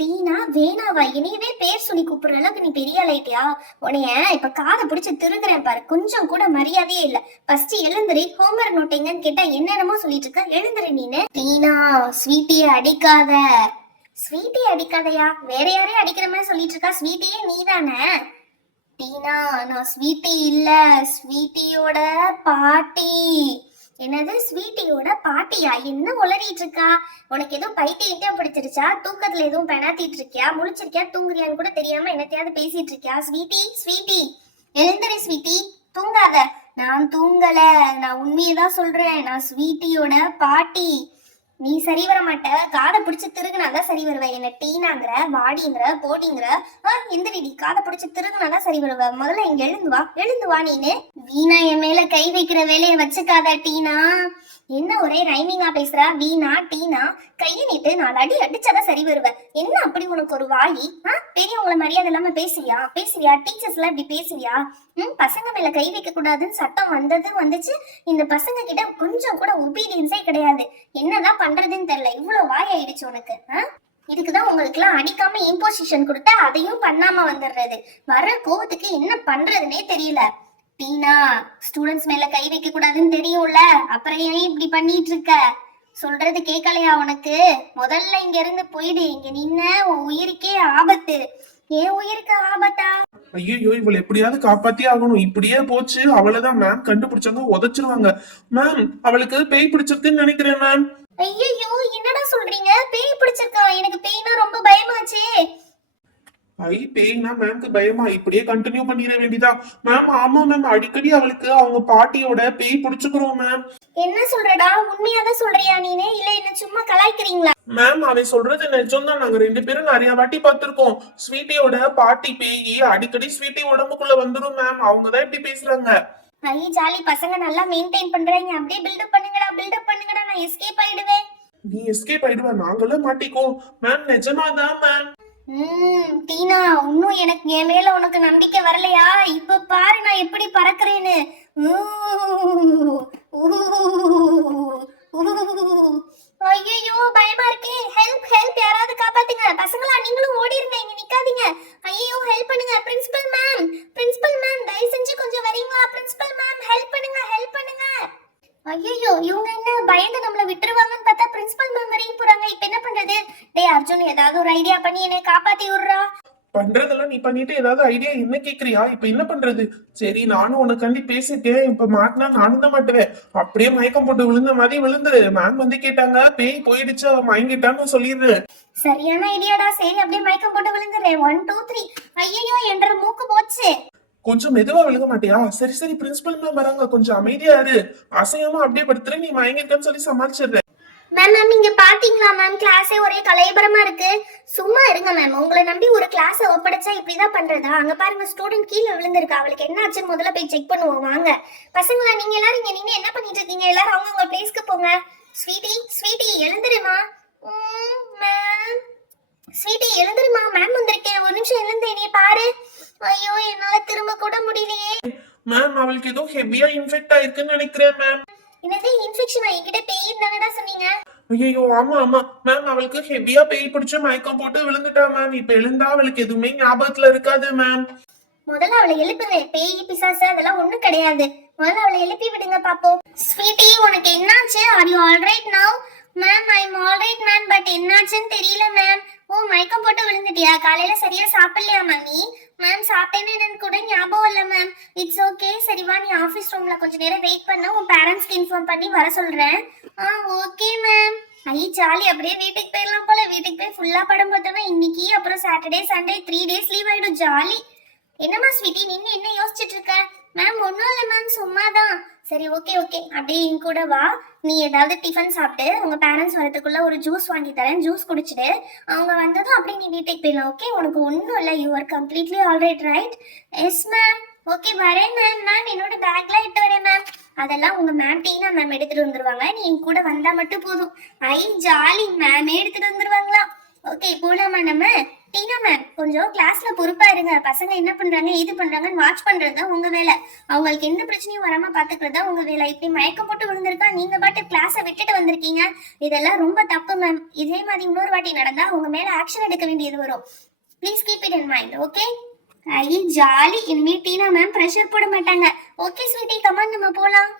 டீனா வேணாவா? என்னையவே பேர் சொல்லி கூப்பிடுற அளவுக்கு நீ பெரிய ஆளாயிட்டியா? உனைய இப்ப காதை பிடிச்சு திருக்குறேன் பாரு. கொஞ்சம் கூட மரியாதையே இல்ல. ஃபர்ஸ்ட் எழுந்திரி. ஹோம்ஒர்க் நோட் எங்கன்னு கேட்டா என்னென்னமோ சொல்லிட்டு இருக்க. எழுந்திரி நீனு. டீனா ஸ்வீட்டிய அடிக்காத. ஸ்வீட்டி அடிக்காதயா, வேற யாரையும் அடிக்கிற மாதிரி சொல்லிட்டு இருக்கா. ஸ்வீட்டியே நீ தானே? டீனா, நான் ஸ்வீட்டி இல்ல, ஸ்வீட்டியோட பாட்டி. என்னது, ஸ்வீட்டியோட பாட்டியா? என்ன உளறிட்டு இருக்கா? உனக்கு எதுவும் பைத்தியம் பிடிச்சிருச்சா? தூக்கத்துல எதுவும் பெணாத்திட்டு இருக்கியா? முழிச்சிருக்கியா, தூங்குறியான்னு கூட தெரியாம என்னத்தையாவது பேசிட்டு இருக்கியா? ஸ்வீட்டி, ஸ்வீட்டி எழுந்துரு ஸ்வீட்டி, தூங்காத. நான் தூங்கல, நான் உண்மையதான் சொல்றேன். நான் ஸ்வீட்டியோட பாட்டி. நீ சரி வர மாட்ட, காதை பிடிச்சு திருகுனாதான் சரி வருவ. என்ன டீனாங்கிற, வாடிங்கிற, போடிங்கிற. எந்திரிடி, காதை பிடிச்சு திருகுனாதான் சரி வருவ. முதல்ல இங்க எழுந்து வா நீனு. வீணா என் மேல கை வைக்கிற வேலையை வச்சுக்காத டீனா. என்ன ஒரே ரைமிங்கா பேசுற? வீணா டீனா, கையை நீட்டு, 4 அடி அடிச்சாதான் சரி வருவ. என்ன அப்படி உனக்கு ஒரு வாலி? பெரியவங்களை மரியாதை இல்லாம பேசுவியா? டீச்சர்ஸ் எல்லாம் இப்படி பேசுவியா? பசங்க மேல கை வைக்க கூடாதுன்னு சட்டம் வந்துச்சு. இந்த பசங்க கிட்ட கொஞ்சம் கூட ஒபீடியன்ஸே கிடையாது. என்னதான் பண்றதுன்னு தெரியல, இவ்வளவு வாய் ஆயிடுச்சு உனக்கு. இதுக்குதான் உங்களுக்கு எல்லாம் அடிக்காம இம்போசிஷன் கொடுத்தா அதையும் பண்ணாம வந்துடுறது. வர கோவத்துக்கு என்ன பண்றதுன்னே தெரியல. டீனா, ஸ்டூடெண்ட்ஸ் மேல கை வைக்க கூடாதுன்னு தெரியும்ல, அப்புறம் ஏன் இப்படி பண்ணிட்டு இருக்க? சொல்றது கேட்கலையா உனக்கு? முதல்ல இங்க இருந்து போயிடு. இங்க நின்ன உன் உயிருக்கே ஆபத்து. ஏன் உயிருக்கு ஆபத்தா? ஐயோ, இவளை எப்படியாவது காப்பாத்தியே ஆகணும். இப்படியே போச்சு அவ்வளவுதான். மேம் கண்டுபிடிச்சாங்க, உதைச்சிருவாங்க. மேம், அவளுக்கு பேய் பிடிச்சிருக்குன்னு நினைக்கிறேன் மேம். ஐயோ, என்னடா சொல்றீங்க? பேய் பிடிச்சிருக்கா? எனக்கு பேய்னா ரொம்ப பயமாச்சே. பேய்னா மேம்க்கு பயமா? இப்படியே கண்டினியூ பண்ணிட வேண்டியதா மேம்? ஆமா மேம், அடிக்கடி அவளுக்கு அவங்க பாட்டியோட பேய் பிடிச்சுக்கிறோம் மேம். என்ன சொல்றடா? உண்மையாதான் சொல்றியா நீனே, இல்ல என்ன சும்மா கலாய்க்கிறீங்களா? மேம், அவன் சொல்றது நிஜம்தான். நாங்க 2 பேரும் நிறைய வாட்டி பார்த்திருக்கோம். ஸ்வீட்டியோட பாட்டி பேய் அடிக்கடி ஸ்வீட்டி உடம்புக்குள்ள வந்துரும் மேம். அவங்கதான் இப்படி பேசுறாங்க. ஜாலி, பசங்க நல்லா மெயின்டைன் பண்றீங்க. அப்படியே பில்டப் பண்ணுங்கடா, நான் எஸ்கேப் ஆயிடுவேன். நீ எஸ்கேப் ஆயிடுவ, நாங்களும் மாட்டிக்கோ மேம். நிஜமாதான் மேம். டீனா, இன்னும் எனக்கு என் மேல உனக்கு நம்பிக்கை வரலையா? இப்ப பாரு நான் எப்படி பறக்குறேன்னு. ஐயோ, பயமா இருக்கே. ஹெல்ப், யாராவது காப்பாத்துங்க. பசங்களா, நீங்களும் ஓடிருங்க, இங்க நிக்காதீங்க. ஐயோ, ஹெல்ப் பண்ணுங்க. பிரின்சிபல் மேம், தயவு செஞ்சு கொஞ்சம் வரீங்களா? பிரின்சிபல் மேம், ஹெல்ப் பண்ணுங்க. ஐயோ, இவங்க என்ன பயந்து நம்மள விட்டுருவாங்கன்னு பார்த்தா பிரின்சிபல் மேம் வரையும் போறாங்க. இப்ப என்ன பண்றது? டேய் அர்ஜுன், ஏதாவது ஒரு ஐடியா பண்ணி என்னை காப்பாத்தி விடுறா. பண்றதெல்லாம் நீ பண்ணிட்டு ஏதாவது ஐடியா என்ன கேக்குறியா? இப்ப என்ன பண்றது? சரி, நானும் உனக்காண்டி பேசிட்டேன். இப்ப மாட்டினா நானும் தான் மாட்டுவேன். அப்படியே மயக்கம் போட்டு விழுந்த மாதிரி விழுந்துரு. மேம் வந்து கேட்டாங்க, பேய் போயிடுச்சு, அவ மயங்கிட்டான்னு சொல்லிடு. சரியான ஐடியாடா. சரி, அப்படியே மயக்கம் போட்டு விழுந்துறேன். 1 2 3. ஐயோ, என்ற மூக்கு போச்சு. கொஞ்சம் மெதுவா விழுக மாட்டியா? சரி, பிரின்சிபல் மேம் வராங்க, கொஞ்சம் அமைதியா இரு. அசையாம அப்படியே படுத்துற, நீ மயங்கிட்டேன்னு சொல்லி சமாளிச்சிடுற. மேம், இங்க பாத்தீங்களா மேம்? கிளாஸே ஒரே கலையபரமா இருக்கு. சும்மா இருங்க மேம். உங்களை நம்பி ஒரு கிளாஸ ஒப்படைச்சா இப்படிதான் பண்றதா? அங்க பாருங்க, ஸ்டூடெண்ட் கீழே விழுந்திருக்கா. அவளுக்கு என்ன ஆச்சுன்னு முதல்ல போய் செக் பண்ணுவோம் வாங்க. பசங்களா, நீங்க எல்லாரும் இங்க நின்னு என்ன பண்ணிட்டு இருக்கீங்க? எல்லாரும் அவங்க பிளேஸ்க்கு போங்க. ஸ்வீட்டி எழுந்துருமா. மேம், ஸ்வீட்டி எழுந்துருமா. மேம் வந்திருக்கேன், ஒரு நிமிஷம் எழுந்து என்னைய பாரு. ஐயோ, என்னால திரும்ப கூட முடியலையே. மேம், அவளுக்கு ஏதோ ஹெவியா இன்ஃபெக்ட் ஆயிருக்குன்னு நினைக்கிறேன் மேம். என்னது இன்ஃபெக்ஷனா? என்கிட்ட பேய் தானடா சொன்னீங்க. ஐயோ, ஆமா மேம், அவளுக்கு ஹெவியா பேய் பிடிச்சு மயக்கம் போட்டு விழுந்துட்டா மேம். இப்ப எழுந்தா அவளுக்கு எதுவுமே ஞாபகத்துல இருக்காது மேம். முதல்ல அவளை எழுப்புங்க. பேய் பிசாசு அதெல்லாம் ஒண்ணும் கிடையாது. முதல்ல அவளை எழுப்பி விடுங்க பாப்போம். ஸ்வீட்டி, உனக்கு என்னாச்சு? Are you alright now? Ma'am, I am alright ma'am, but என்னாச்சுன்னு தெரியல மேம். ஓ, மயக்கம் போட்டு விழுந்துட்டியா? காலையில சரியா சாப்பிடலையா நீ? மேம், சாப்பிட்டேன்னு எனக்கு கூட ஞாபகம் இல்ல மேம். It's okay. சரிவா, நீ ஆபீஸ் ரூம்ல கொஞ்ச நேரம் வெயிட் பண்ண, உன் பேரண்ட்ஸ்க்கு இன்ஃபார்ம் பண்ணி வர சொல்றேன். Okay ma'am. ஜாலி, அப்படியே வீட்டுக்கு போயிடலாம் போல. வீட்டுக்கு போய் ஃபுல்லா படம் பார்த்தோம்னா இன்னைக்கு அப்புறம் சாட்டர்டே சண்டே 3 days லீவ் ஆயிடும். ஜாலி. என்னம்மா ஸ்வீட்டி, நின்று என்ன யோசிச்சுட்டு இருக்க? மேம், ஒன்றும் இல்லை மேம், சும்மாதான். சரி, ஓகே. அப்படியே என் கூட வா. நீ ஏதாவது டிஃபன் சாப்பிட்டு உங்க பேரண்ட்ஸ் வரதுக்குள்ள ஒரு ஜூஸ் வாங்கி தரேன். ஜூஸ் குடிச்சிட்டு அவங்க வந்ததும் அப்படியே நீ வீட்டுக்கு போயிடலாம். ஓகே, உனக்கு ஒன்றும் இல்லை. You are completely alright right? Yes ma'am. Okay, வரேன் மேம். மேம், என்னோட பேக்லாம் இட்டு வரேன் மேம். அதெல்லாம் உங்க மேம் டீனா மேம் எடுத்துட்டு வந்துருவாங்க. நீ என் கூட வந்தா மட்டும் போதும். ஜாலி, மேமே எடுத்துட்டு வந்துருவாங்களா? ஓகே, போலாமா நம்ம? டீனா மேம், கொஞ்சம் கிளாஸ்ல பொறுப்பா இருங்க. பசங்க என்ன பண்றாங்க இது பண்றாங்கன்னு வாட்ச் பண்றதுதான் உங்க வேலை. அவங்களுக்கு எந்த பிரச்சனையும் வராம பாத்துக்கிறதா உங்க வேலை. இப்படி மயக்கம் போட்டு விழுந்திருக்கா, நீங்க பாட்டு கிளாஸ விட்டுட்டு வந்திருக்கீங்க. இதெல்லாம் ரொம்ப தப்பு மேம். இதே மாதிரி இன்னொரு வாட்டி நடந்தா உங்க மேல ஆக்ஷன் எடுக்க வேண்டியது வரும். Please keep it in mind. Okay? Jolly. இனிமே டீனா மேம் ப்ரெஷர் போட மாட்டாங்க. ஓகே ஸ்வீட்டி, கமான் நம்ம போலாம்.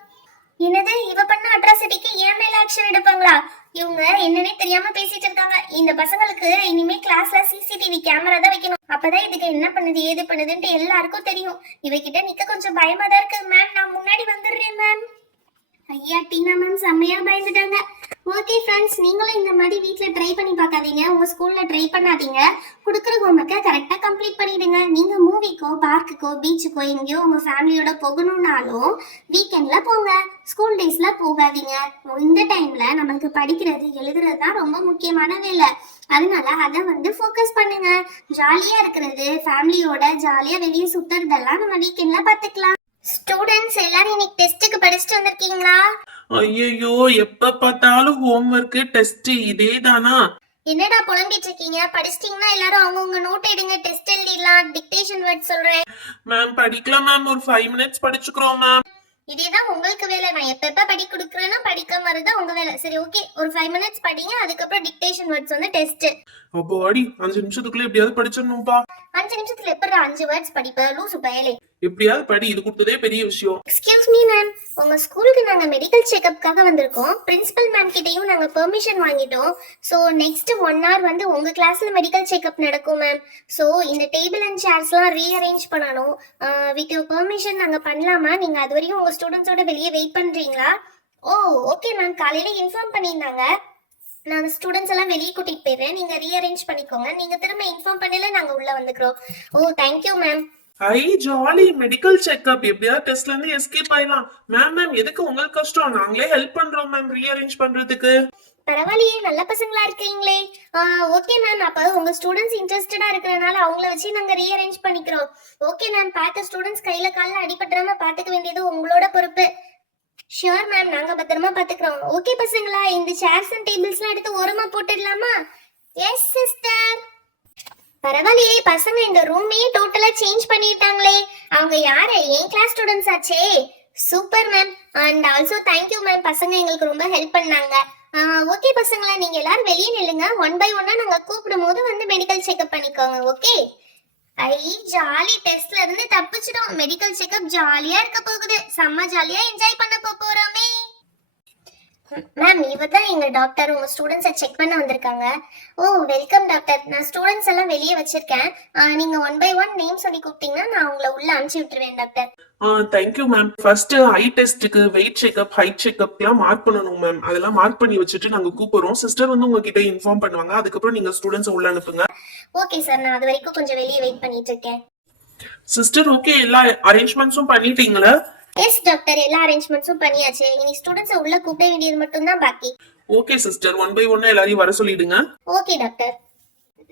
என்னது இவ பண்ண அட்ராசிட்டிக்கு என் மேல ஆக்ஷன் எடுப்பாங்களா? இவங்க என்னன்னே தெரியாம பேசிட்டு இருக்காங்க. இந்த பசங்களுக்கு இனிமே கிளாஸ்ல சிசிடிவி கேமரா தான் வைக்கணும். அப்பதான் இதுக்கு என்ன பண்ணுது ஏது பண்ணுதுன்ட்டு எல்லாருக்கும் தெரியும். இவகிட்ட நிக்க கொஞ்சம் பயமா தான் இருக்கு. மேம் நான் முன்னாடி வந்துடுறேன் மேம். ஐயா டீனா மேம் செம்மையா பயந்துட்டாங்க. ஓகே ஃப்ரெண்ட்ஸ், நீங்களும் இந்த மாதிரி வீட்ல ட்ரை பண்ணி பார்க்காதீங்க, உங்க ஸ்கூல்ல ட்ரை பண்ணாதீங்க. கொடுக்குற ஹோம்ஒர்க்கை கரெக்டா கம்ப்ளீட் பண்ணிடுங்க. நீங்க மூவிக்கோ பார்க்குக்கோ பீச்சுக்கோ எங்கேயோ உங்க ஃபேமிலியோட போகணும்னாலும் வீக்கெண்ட்ல போங்க, ஸ்கூல் டேஸ்ல போகாதீங்க. இந்த டைம்ல நமக்கு படிக்கிறது எழுதுறது தான் ரொம்ப முக்கியமான வேலை. அதனால அதை ஃபோக்கஸ் பண்ணுங்க. ஜாலியா இருக்கிறது, ஃபேமிலியோட ஜாலியா வெளியே சுத்துறதெல்லாம் நம்ம வீக்கெண்ட்ல பாத்துக்கலாம். ஸ்டூடெண்ட்ஸ் எல்லாரும் இன்னைக்கு டெஸ்ட்டுக்கு படிச்சுட்டு வந்திருக்கீங்களா? ஐயோ, எப்ப பார்த்தாலும் ஹோம்ஒர்க் டெஸ்ட் இதே தானா? என்னடா புலம்பிட்டு இருக்கீங்க? படிச்சிட்டீங்கன்னா எல்லாரும் அவங்கவுங்க நோட் எடுங்க, டெஸ்ட் எழுதிடலாம். டிக்டேஷன் வேர்ட் சொல்றேன். மேம் படிக்கலாம் மேம், ஒரு 5 மினிட்ஸ் படிச்சுக்கிறோம் மேம். இதேதான் உங்களுக்கு வேலை. நான் எப்ப படி கொடுக்குறேன்னா படிக்காம இருந்தா உங்க வேலை. சரி ஓகே, ஒரு 5 மினிட்ஸ் படிங்க, அதுக்கப்புறம் டிக்டேஷன் வேர்ட்ஸ் டெஸ்ட். அப்போ அடி 5 நிமிஷத்துக்குள்ள எப்படியாவது படிச்சிடணும்பா. 5 நிமிஷத்துல எப்படா 5 வேர்ட்ஸ் படிப்ப? லூசு பயலே. எப்படியாவது படி, இது கொடுத்ததே பெரிய விஷயம். எக்ஸ்கியூஸ் மீ மேம், உங்க ஸ்கூலுக்கு நாங்க மெடிக்கல் செக்கப்காக வந்திருக்கோம். பிரின்சிபல் மேம் கிட்டயும் நாங்க பெர்மிஷன் வாங்கிட்டோம். சோ நெக்ஸ்ட் 1 hour உங்க கிளாஸ்ல மெடிக்கல் செக்கப் நடக்கும் மேம். சோ இந்த டேபிள் அண்ட் சேர்ஸ்லாம் ரீஅரேஞ்ச் பண்ணனும். வித் யுவர் பெர்மிஷன் நாங்க பண்ணலாமா? நீங்க அது வரையும் உங்க ஸ்டூடண்ட்ஸோட வெளியே வெயிட் பண்றீங்களா? ஓ ஓகே மேம், காலையில இன்ஃபார்ம் பண்ணியிருந்தாங்க. நான் ஸ்டூடெண்ட்ஸ் எல்லாம் வெளியே கூட்டிட்டு போயிடுறேன், நீங்க ரீஅரேஞ்ச் பண்ணிக்கோங்க. நீங்க திரும்ப இன்ஃபார்ம் பண்ணல நாங்க உள்ள வந்துக்கிறோம். ஓ தேங்க்யூ மேம். ஐ ஜாலி, மெடிக்கல் செக்அப். எப்படியாவது டெஸ்ட்ல இருந்து எஸ்கேப் ஆயிடலாம். மேம் எதுக்கு உங்களுக்கு கஷ்டம்? நாங்களே ஹெல்ப் பண்றோம் மேம் ரீஅரேஞ்ச் பண்றதுக்கு. பரவாயில்லையே, நல்ல பசங்களா இருக்கீங்களே. ஓகே மேம், அப்ப உங்க ஸ்டூடெண்ட்ஸ் இன்ட்ரெஸ்டடா இருக்கறனால அவங்கள வச்சு நாங்க ரீஅரேஞ்ச் பண்ணிக்கிறோம். ஓகே மேம், பார்த்த ஸ்டூடெண்ட்ஸ் கையில கால்ல அடிபட்டுறாம பாத்துக்க வேண்டியது உங்களோட பொறுப்பு. ஷியோர் மேம், நாங்க பத்திரமா பாத்துக்கிறோம். ஓகே பசங்களா, இந்த சேர்ஸ் அண்ட் டேபிள்ஸ்லாம் எடுத்து ஓரமா போட்டுடலாமா? Yes sister. பரவாயில்லையே, பசங்க இந்த ரூமே டோட்டலா சேஞ்ச் பண்ணிட்டாங்களே. அவங்க யாரு? என் கிளாஸ் ஸ்டூடெண்ட்ஸ் ஆச்சே. Super ma'am. And also thank you ma'am, பசங்க எங்களுக்கு ரொம்ப ஹெல்ப் பண்ணாங்க. ஓகே பசங்களா, நீங்க எல்லாரும் வெளியே நில்லுங்க. 1 by 1 நாங்க கூப்பிடும் போது மெடிக்கல் செக்அப் பண்ணிக்கோங்க. ஓகே. ஐ ஜாலி, டெஸ்ட்ல இருந்து தப்பிச்சிட்டோம். மெடிக்கல் செக்அப் ஜாலியா இருக்க போகுது. செம்ம ஜாலியா என்ஜாய் பண்ண போறோமே. மேம், இவதான் எங்க டாக்டர், உங்க ஸ்டூடெண்ட்ஸை செக் பண்ண வந்திருக்காங்க. ஓ வெல்கம் டாக்டர். நான் ஸ்டூடெண்ட்ஸ் எல்லாம் வெளியே வச்சிருக்கேன். நீங்க 1 by 1 நேம் சொல்லி கூப்பிட்டீங்கன்னா நான் உங்களை உள்ள அனுப்பிச்சு விட்டுருவேன் doctor. Thank you ma'am. First I டெஸ்ட்டுக்கு வெயிட் செக்அப் ஹைட் செக்அப்லாம் மார்க் பண்ணணும் மேம். அதெல்லாம் மார்க் பண்ணி வச்சுட்டு நாங்க கூப்பிடுறோம். சிஸ்டர் உங்ககிட்ட இன்ஃபார்ம் பண்ணுவாங்க. அதுக்கப்புறம் நீங்க ஸ்டூடெண்ட்ஸ் உள்ள அனுப்புங்க. ஓகே சார், நான் அது வரைக்கும் கொஞ்சம் வெளியே வெயிட் பண்ணிட்டு இருக்கேன். சிஸ்டர் ஓகே, எல்லா அரேஞ்ச்மெண்ட்ஸும் பண்ணிட்டீங்களா? எஸ் டாக்டர், எல்லா அரேஞ்ச்மெண்ட்ஸும் பண்ணியாச்சு. இனி ஸ்டூடெண்ட்ஸை உள்ள கூப்பிட வேண்டியது மட்டும் தான் பாக்கி. ஓகே சிஸ்டர், 1 by 1 எல்லாரையும் வர சொல்லிடுங்க. Okay doctor.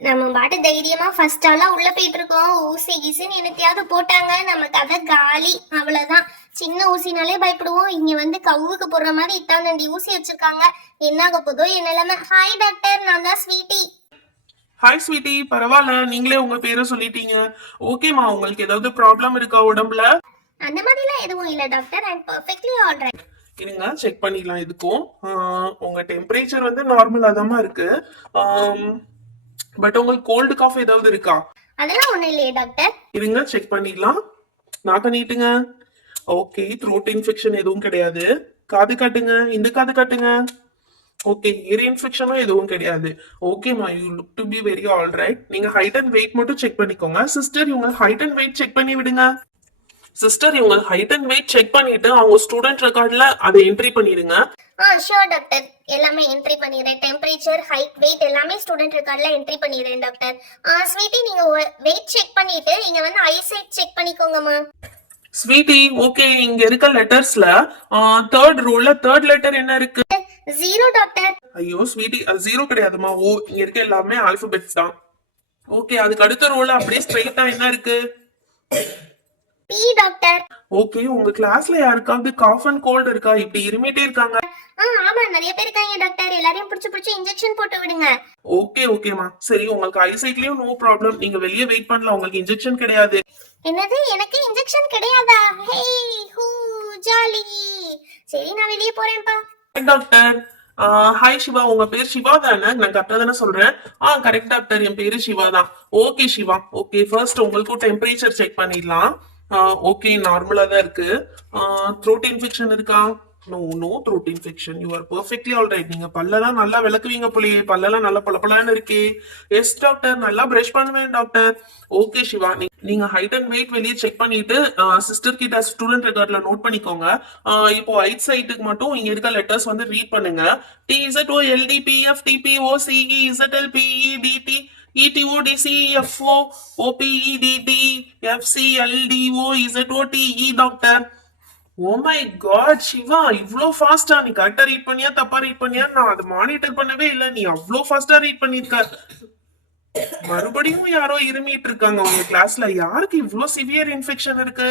நம்ம பாட்டு தைரியமா ஃபர்ஸ்ட் ஆளா உள்ள போயிட்டு இருக்கோம். ஊசி கீசின்னு என்னத்தையாவது போட்டாங்க, நம்ம கதை காலி. அவ்வளவுதான். சின்ன ஊசினாலே பயப்படுவோம். இங்க கவுவுக்கு போடுற மாதிரி இத்தாண்டி ஊசி வச்சிருக்காங்க. என்னாக போதோ என் நிலைமை. ஹாய் டாக்டர், நான் தான் ஸ்வீட்டி. ஹாய் ஸ்வீட்டி, பரவாயில்ல, நீங்களே உங்க பேரை சொல்லிட்டீங்க. ஓகேமா, உங்களுக்கு ஏதாவது ப்ராப்ளம் இருக்கா உடம்புல? அந்த மாதிரிலாம் எதுவும் இல்ல டாக்டர், ஐ அம் பெர்ஃபெக்ட்லி ஆல்ரைட். இருங்க செக் பண்ணிடலாம். இதுக்கும் உங்க டெம்பரேச்சர் நார்மலா தான் இருக்கு. பட் உங்களுக்கு கோல்டு காஃப் ஏதாவது இருக்கா? அதெல்லாம் ஒண்ணும் இல்லையே டாக்டர். இருங்க செக் பண்ணிடலாம். நாக்க நீட்டுங்க. ஓகே, த்ரோட் இன்ஃபெக்ஷன் எதுவும் கிடையாது. காது காட்டுங்க, இந்த காது காட்டுங்க. ஓகே, இயர் இன்ஃபெக்ஷனும் எதுவும் கிடையாது. ஓகேமா, you look to be very alright. நீங்க ஹைட் அண்ட் வெயிட் மட்டும் செக் பண்ணிக்கோங்க. சிஸ்டர், இவங்க ஹைட் அண்ட் வெயிட் செக் பண்ணி விடுங்க. சிஸ்டர், இவங்க ஹைட் அண்ட் வெயிட் செக் பண்ணிட்டு அவங்க ஸ்டூடெண்ட் ரெக்கார்ட்ல அதை என்ட்ரி பண்ணிடுங்க. ஷூர் டாக்டர், எல்லாமே என்ட்ரி பண்ணிடுறேன். டெம்பரேச்சர், ஹைட், வெயிட் எல்லாமே ஸ்டூடெண்ட் ரெக்கார்ட்ல என்ட்ரி பண்ணிடுறேன் டாக்டர். ஸ்வீட்டி, நீங்க வெயிட் செக் பண்ணிட்டு இங்க ஐசைட் செக் பண்ணிக்கோங்கம்மா. ஸ்வீட்டி, ஓகே, இங்க இருக்க லெட்டர்ஸ்ல தேர்ட் ரோல தேர்ட் லெட்டர் என்ன இருக்கு? 0 டாக்டர். ஐயோ ஸ்வீட்டி, அது 0 கிடையாதுமா. ஓ, இங்க இருக்க எல்லாமே ஆல்பபெட்ஸ் தான். ஓகே, அதுக்கு அடுத்த ரோல அப்படியே ஸ்ட்ரைட்டா என்ன இருக்கு? P doctor. ஓகே, உங்க கிளாஸ்ல யாருக்காவது காஃப் அண்ட் கோல்ட் இருக்கா? இப்படி இருமிட்டே இருக்காங்க. ஆமா, நிறைய பேர் இருக்காங்க டாக்டர். எல்லாரையும் புடிச்சு இன்ஜெக்ஷன் போட்டு விடுங்க. ஓகேமா, சரி, உங்களுக்கு ஐசைட்லயும் நோ ப்ராப்ளம். நீங்க வெளியே வெயிட் பண்ணலாம், உங்களுக்கு இன்ஜெக்ஷன் கிடையாது. என்னது, எனக்கு இன்ஜெக்ஷன் கிடையாதா? ஹே ஹூ ஜாலி. சரி, நான் வெளியே போறேன்ப்பா. டாக்டர். ஹாய் சிவா, உங்க பேர் சிவா தானே? நான் கரெக்டா தானே சொல்றேன்? கரெக்ட் டாக்டர், என் பேரு சிவா தான். ஓகே சிவா, ஓகே, ஃபர்ஸ்ட் உங்களுக்கும் டெம்பரேச்சர் செக் பண்ணிடலாம். ஓகே, நார்மலா தான் இருக்கு. த்ரோட் இன்ஃபெக்ஷன் இருக்கா? No throat infection. You are perfectly all right. நீங்க பல்லெல்லாம் நல்லா விளக்குவீங்க போலயே. பல்லெல்லாம் நல்லா பளபளன்னு இருக்கே. எஸ் டாக்டர், நல்லா பிரஷ் பண்ணுவேன் டாக்டர். ஓகே சிவா, நீங்க ஹைட் அண்ட் வெயிட் வெளியே செக் பண்ணிட்டு சிஸ்டர் கிட்ட ஸ்டூடெண்ட் ரெக்கார்ட்ல நோட் பண்ணிக்கோங்க. இப்போ ரைட் சைடுக்கு மட்டும் இங்க இருக்க லெட்டர்ஸ் வந்து ரீட் பண்ணுங்க. TZOLDPFTPOCEZLPEDT ETODCFOPEDT doctor. Oh my God Siva, இவ்ளோ ஃபாஸ்டா? நீ கரெக்டா ரீட் பண்ணியா தப்பா ரீட் பண்ணியா? நான் அதை மானிட்டர் பண்ணவே இல்ல. நீ அவ்ளோ ஃபாஸ்டா ரீட் பண்ணிருக்க. மறுபடியும் யாரோ இருமிட்டு இருக்காங்க உங்க கிளாஸ்ல. யாருக்கு இவ்ளோ சிவியர் இன்ஃபெக்ஷன் இருக்கு?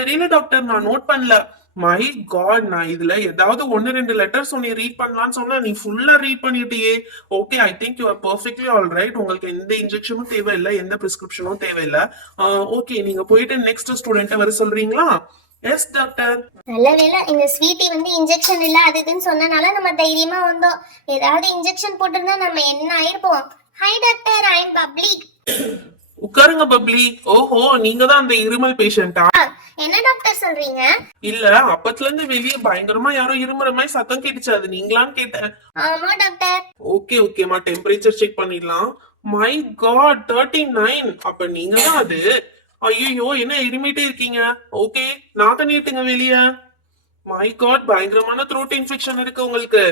தெரியல டாக்டர், நான் நோட் பண்ணல. மை காட், நான் இதுல ஏதாவது 1-2 லெட்டர்ஸ் உன்னை ரீட் பண்ணலாம்னு சொன்னா நீ ஃபுல்லா ரீட் பண்ணிட்டியே. Okay, I think you are perfectly all right. உங்களுக்கு எந்த இன்ஜெக்ஷனும் தேவையில்லை, எந்த பிரிஸ்கிரிப்ஷனும் தேவையில்லை. ஓகே, நீங்க போயிட்டு நெக்ஸ்ட் ஸ்டூடெண்ட்டை வர சொல்றீங்களா? Yes doctor. நல்ல வேளை இந்த ஸ்வீட்டி வந்து இன்ஜெக்ஷன் இல்ல அது இதுன்னு சொன்னனால நம்ம தைரியமா வந்தோம். ஏதாவது இன்ஜெக்ஷன் போட்டிருந்தா நம்ம என்ன ஆயிருப்போம். Hi doctor, I am Bubbly. உட்காருங்க பப்ளி. ஓஹோ, நீங்க தான் அந்த இருமல் பேஷண்டா? என்ன டாக்டர் சொல்றீங்க? இல்ல, அப்பத்துல இருந்து வெளியே பயங்கரமா யாரோ இருமுற மாதிரி சத்தம் கேட்டுச்சு, அது நீங்களான்னு கேட்டேன். ஆமா டாக்டர். ஓகேமா, டெம்பரேச்சர் செக் பண்ணிடலாம். My God, 39. அப்ப நீங்க தான் அது. ஐயோ, என்ன இருமிட்டே இருக்கீங்க? ஓகே, நாத்த நீட்டுங்க வெளிய. மை காட், பயங்கரமான த்ரோட் இன்ஃபெக்ஷன் இருக்கு உங்களுக்கு.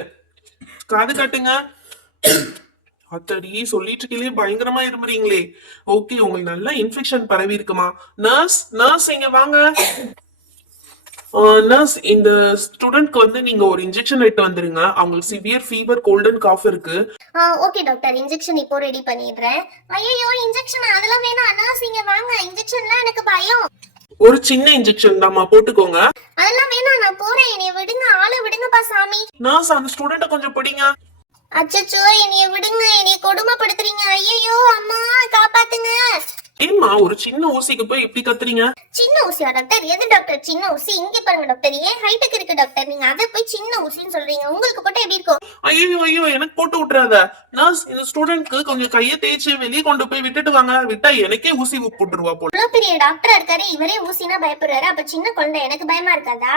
காது காட்டுங்க. அத்தடி, சொல்லிட்டு இருக்கீங்களே பயங்கரமா இருமுறீங்களே. ஓகே, உங்களுக்கு நல்லா இன்ஃபெக்ஷன் பரவி இருக்குமா? நர்ஸ் இங்க வாங்க. நர்ஸ், இந்த ஸ்டூடெண்ட்க்கு வந்து நீங்க ஒரு இன்ஜெக்ஷன் எடுத்து வந்துருங்க. அவங்களுக்கு severe fever, cold and cough இருக்கு. ஓகே டாக்டர், இன்ஜெக்ஷன் இப்போ ரெடி பண்ணிடுறேன். ஐயோ, இன்ஜெக்ஷன் அதெல்லாம் வேணாம். நர்ஸ் இங்க வாங்க, இன்ஜெக்ஷன்லாம் எனக்கு பயம். ஒரு சின்ன இன்ஜெக்ஷன் தான்மா, போட்டுக்கோங்க. அதெல்லாம் வேணாம், நான் போறேன். என்னைய விடுங்க, ஆளை விடுங்கப்பா சாமி. நர்ஸ், அந்த ஸ்டூடெண்ட்ட கொஞ்சம் பிடிங்க. அச்சச்சோ, என்னைய விடுங்க, என்னைய கொடுமைப்படுத்துறீங்க. ஐயோ அம்மா, காப்பாத்துங்க. ஏம்மா, ஒரு சின்ன ஊசிக்கு போய் இப்படி கத்துறீங்க? சின்ன ஊசியா டாக்டர்? எது டாக்டர் சின்ன ஊசி? இங்க பாருங்க டாக்டர், ஏன் ஹைட்டுக்கு இருக்கு டாக்டர். நீங்க அதை போய் சின்ன ஊசின்னு சொல்றீங்க. உங்களுக்கு போட்டா எப்படி இருக்கும்? ஐயோ, எனக்கு போட்டு விட்டுறாத. நர்ஸ், இந்த ஸ்டூடெண்ட்க்கு கொஞ்சம் கையை தேய்ச்சி வெளியே கொண்டு போய் விட்டுட்டு வாங்க. விட்டா எனக்கே ஊசி போட்டுருவா போல. இவ்வளவு பெரிய டாக்டரா இருக்காரு, இவரே ஊசினா பயப்படுறாரு. அப்ப சின்ன குழந்தை எனக்கு பயமா இருக்காதா?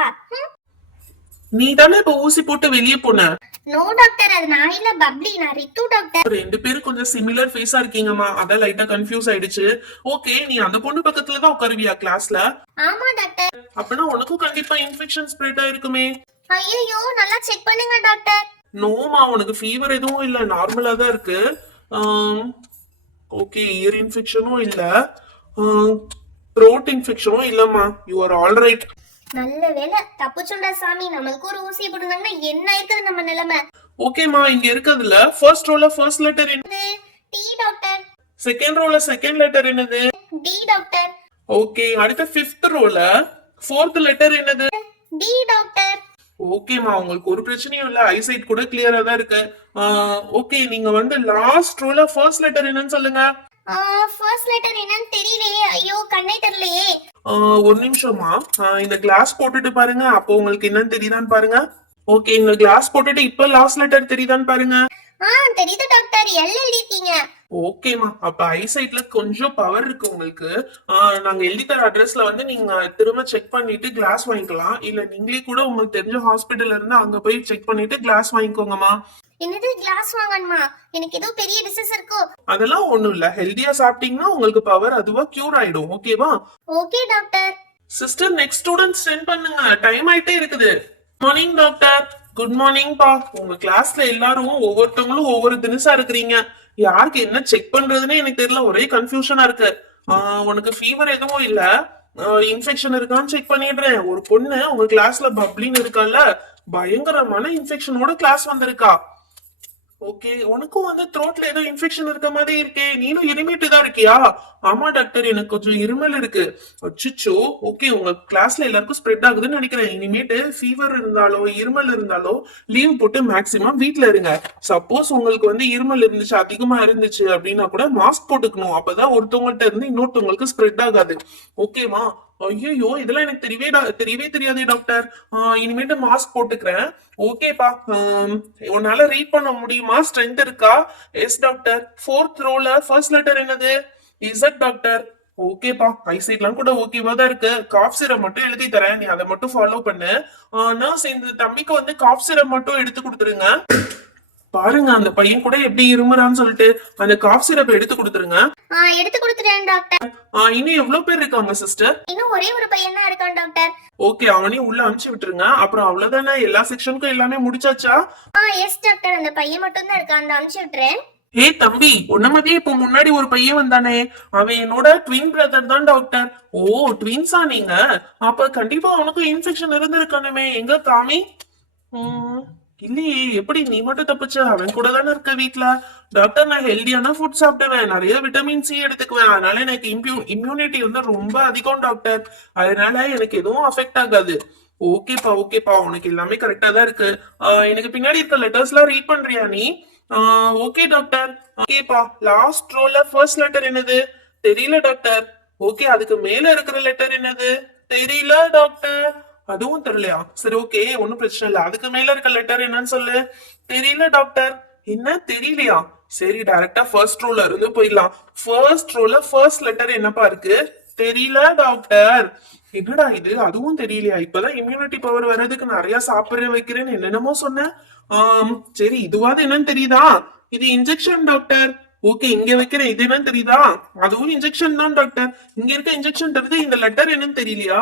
நீ தானே இப்ப ஊசி போட்டு வெளியே போன? நோ டாக்டர், அது நான் இல்ல, பப்ளி. நான் ரித்து டாக்டர். ரெண்டு பேரும் கொஞ்சம் சிமிலர் ஃபேஸா இருக்கீங்கம்மா, அதான் லைட்டா கன்ஃபியூஸ் ஆயிடுச்சு. ஓகே, நீ அந்த பொண்ணு பக்கத்துல தான் உட்காருவியா கிளாஸ்ல? ஆமா டாக்டர். அப்பனா உனக்கும் கண்டிப்பா இன்ஃபெக்ஷன் ஸ்ப்ரெட் ஆயிருக்குமே. ஐயோ, நல்லா செக் பண்ணுங்க டாக்டர். நோமா, உனக்கு ஃபீவர் எதுவும் இல்ல, நார்மலா தான் இருக்கு. ஓகே, இயர் இன்ஃபெக்ஷனும் இல்ல, த்ரோட் இன்ஃபெக்ஷனும் இல்லம்மா. You are all right. நல்ல வேலை தப்புச்சுண்டா சாமி. நம்மளுக்கு ஒரு ஊசி போட்டுருந்தாங்கன்னா என்ன இருக்குது நம்ம நிலைமை. ஓகேமா, இங்க இருக்கிறதுல ஃபர்ஸ்ட் ரோல ஃபர்ஸ்ட் லெட்டர் என்னது? D doctor. செகண்ட் ரோல செகண்ட் லெட்டர் என்னது? D doctor. ஓகே, அடுத்த ஃபிஃப்த் ரோல ஃபோர்த் லெட்டர் என்னது? D doctor. ஓகேமா, உங்களுக்கு ஒரு பிரச்சனையும் இல்ல, ஐசைட் கூட கிளியரா தான் இருக்கு. ஓகே, நீங்க வந்து லாஸ்ட் ரோல ஃபர்ஸ்ட் லெட்டர் என்னன்னு சொல்லுங்க. ஃபர்ஸ்ட் லெட்டர் என்னன்னு தெரியலையே. ஐயோ, கண்ணே தெரியலையே. ஒரு நிமிஷமா, இந்த கிளாஸ் போட்டுட்டு பாருங்க, அப்போ உங்களுக்கு என்னன்னு தெரியுதான்னு பாருங்க. ஓகே, இந்த கிளாஸ் போட்டுட்டு இப்ப லாஸ்ட் லெட்டர் தெரியுதான்னு பாருங்க. தெரியுது டாக்டர், எல் எழுதிருக்கீங்க. ஓகேமா, அப்ப ஐசைட்ல கொஞ்சம் பவர் இருக்கு உங்களுக்கு. நாங்க எழுதி தர அட்ரஸ்ல வந்து நீங்க திரும்ப செக் பண்ணிட்டு கிளாஸ் வாங்கிக்கலாம். இல்ல நீங்களே கூட உங்களுக்கு தெரிஞ்ச ஹாஸ்பிட்டல்ல இருந்து அங்க போய் செக் பண்ணிட்டு கிளாஸ் வாங்கிக்கோங்கம்மா. என்னது, கிளாஸ் வாங்கணுமா? எனக்கு ஏதோ பெரிய டிசீஸ் இருக்கோ? அதெல்லாம் ஒண்ணும் இல்ல, ஹெல்தியா சாப்பிட்டீங்கன்னா உங்களுக்கு பவர் அதுவா கியூர் ஆயிடும். ஓகேவா? Okay doctor. Sister, next student send பண்ணுங்க, டைம் ஆயிட்டே இருக்குது. Morning doctor. குட் மார்னிங் பா. உங்க கிளாஸ்ல எல்லாரும் ஒவ்வொருத்தவங்களும் ஒவ்வொரு தினசா இருக்கிறீங்க. யாருக்கு என்ன செக் பண்றதுன்னு எனக்கு தெரியல, ஒரே கன்ஃபியூஷனா இருக்கு. உனக்கு ஃபீவர் எதுவும் இல்ல, இன்ஃபெக்ஷன் இருக்கான்னு செக் பண்ணிடுறேன். ஒரு பொண்ணு உங்க கிளாஸ்ல பப்ளின்னு இருக்கால, பயங்கரமான இன்ஃபெக்ஷனோட கிளாஸ் வந்திருக்கா. ஓகே, உனக்கும் வந்து த்ரோட்ல ஏதோ இன்ஃபெக்ஷன் இருக்க மாதிரி இருக்கே. நீனும் இருமிட்டு தான் இருக்கியா? ஆமா டாக்டர், எனக்கு கொஞ்சம் இருமல் இருக்கு. அச்சுச்சோ. ஓகே, உங்க கிளாஸ்ல எல்லாருக்கும் ஸ்ப்ரெட் ஆகுதுன்னு நினைக்கிறேன். இனிமேட்டு ஃபீவர் இருந்தாலோ இருமல் இருந்தாலோ லீவ் போட்டு மேக்சிமம் வீட்ல இருங்க. சப்போஸ் உங்களுக்கு வந்து இருமல் இருந்துச்சு, அதிகமா இருந்துச்சு அப்படின்னா கூட மாஸ்க் போட்டுக்கணும். அப்பதான் ஒருத்தவங்கள்ட்ட இருந்து இன்னொருத்தவங்களுக்கு ஸ்ப்ரெட் ஆகாது. ஓகேவா? ஐயோ, இதெல்லாம் எனக்கு தெரியவே தெரியாதே டாக்டர். இனிமேட்டு மாஸ்க் போட்டுக்கிறேன். ஓகேப்பா. உன்னால ரீட் பண்ண முடியுமா? ஸ்ட்ரென்த் இருக்கா? Yes doctor. ஃபோர்த் ரோல ஃபர்ஸ்ட் லெட்டர் என்னது? Z doctor. ஓகேப்பா, ஐசைட்லாம் கூட ஓகேவா தான் இருக்கு. காஃப் சிரப் மட்டும் எழுதி தரேன், நீ அதை மட்டும் ஃபாலோ பண்ணு. நர்ஸ், இந்த தம்பிக்கு வந்து காஃப் சிரப் மட்டும் எடுத்து கொடுத்துருங்க. பாருங்க அந்த பையன் கூட எப்படி இருமுறான்னு சொல்லிட்டு அந்த காஃப் சிரப் எடுத்து கொடுத்துருங்க. எடுத்து கொடுத்துட்டேன் டாக்டர். இன்னும் எவ்வளவு பேர் இருக்காங்க சிஸ்டர்? இன்னும் ஒரே ஒரு பையன் தான் இருக்கான் டாக்டர். ஓகே, அவனையும் உள்ள அனுப்பிச்சு விட்டுருங்க. அப்புறம் அவ்வளவுதானே, எல்லா செக்ஷனுக்கும் எல்லாமே முடிச்சாச்சா? எஸ் டாக்டர், அந்த பையன் மட்டும் தான் இருக்கான், அந்த அனுப்பிச்சு விட்டுறேன். ஏய் தம்பி, உன்ன மாதிரியே இப்ப முன்னாடி ஒரு பையன் வந்தானே, அவன் என்னோட ட்வின் பிரதர் தான் டாக்டர். ஓ, ட்வின்ஸா நீங்க? அப்ப கண்டிப்பா அவனுக்கும் இன்ஃபெக்ஷன் இருந்திருக்கணுமே, எங்க காமி? இல்லையே, எப்படி நீ மட்டும் தப்பிச்ச? அவன் கூட தானே இருக்க வீட்ல. டாக்டர், நான் ஹெல்தியான ஃபுட் சாப்பிடுவேன், நிறைய விட்டமின் சி எடுத்துக்குவேன், அதனால எனக்கு இம்யூனிட்டி வந்து ரொம்ப அதிகம் டாக்டர். அதனால எனக்கு எதுவும் அஃபெக்ட் ஆகாது. ஓகேப்பா ஓகேப்பா, உனக்கு எல்லாமே கரெக்டா தான் இருக்கு. எனக்கு பின்னாடி இருக்க லெட்டர்ஸ் எல்லாம் ரீட் பண்றியா நீ? Okay doctor. ஓகேப்பா, லாஸ்ட் ரோல ஃபர்ஸ்ட் லெட்டர் என்னது? தெரியல டாக்டர். ஓகே, அதுக்கு மேல இருக்கிற லெட்டர் என்னது? தெரியல டாக்டர். அதுவும் தெரியலையா? சரி, ஓகே, ஒன்னும் பிரச்சனை இல்ல. அதுக்கு மேல இருக்க லெட்டர் என்னன்னு சொல்லு. தெரியல டாக்டர். என்ன தெரியலையா? சரி, டைரக்டா ஃபர்ஸ்ட் ரோல இருந்து போயிடலாம். ஃபர்ஸ்ட் ரோல ஃபர்ஸ்ட் லெட்டர் என்னப்பா இருக்கு? தெரியல டாக்டர். என்னடா இது, அதுவும் தெரியலையா? இப்பதான் இம்யூனிட்டி பவர் வர்றதுக்கு நிறைய சாப்பிட வைக்கிறேன்னு என்னென்னமோ சொன்னேன். சரி, இதுவாது என்னன்னு தெரியுதா? இது இன்ஜெக்ஷன் டாக்டர். ஓகே, இங்க வைக்கிறேன், இது என்னன்னு தெரியுதா? அதுவும் இன்ஜெக்ஷன் தான் டாக்டர். இங்க இருக்க இன்ஜெக்ஷன் தெரியுது, இந்த லெட்டர் என்னன்னு தெரியலையா?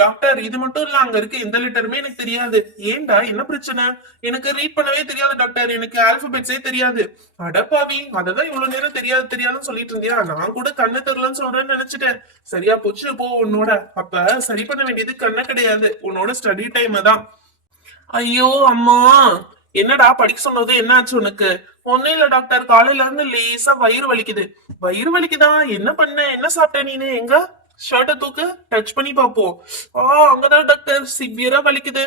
டாக்டர், இது மட்டும் இல்ல, அங்க இருக்க எந்த லெட்டருமே எனக்கு தெரியாது. ஏன்டா, என்ன பிரச்சனை? எனக்கு ரீட் பண்ணவே தெரியாது டாக்டர், எனக்கு ஆல்பபெட்ஸே தெரியாது. அடப்பாவி, அததான் இவ்வளவு நேரம் தெரியாதுன்னு சொல்லிட்டு இருந்தியா? நான் கூட கண்ணு தெரியலன்னு சொல்றேன்னு நினைச்சிட்டேன். சரியா போச்சு போ உன்னோட. அப்ப சரி பண்ண வேண்டியது கண்ணு கிடையாது, உன்னோட ஸ்டடி டைம் தான். ஐயோ அம்மா, என்னடா படிக்க சொன்னது, என்ன ஆச்சு உனக்கு? ஒன்னும் இல்ல டாக்டர், காலையில இருந்து லேசா வயிறு வலிக்குது. வயிறு வலிக்குதா? என்ன பண்ண, என்ன சாப்பிட்ட நீனு? எங்க ஷர்ட்டை தூக்கு, டச் பண்ணி பாப்போம். அங்கதான் டாக்டர், சிவியரா வலிக்குது.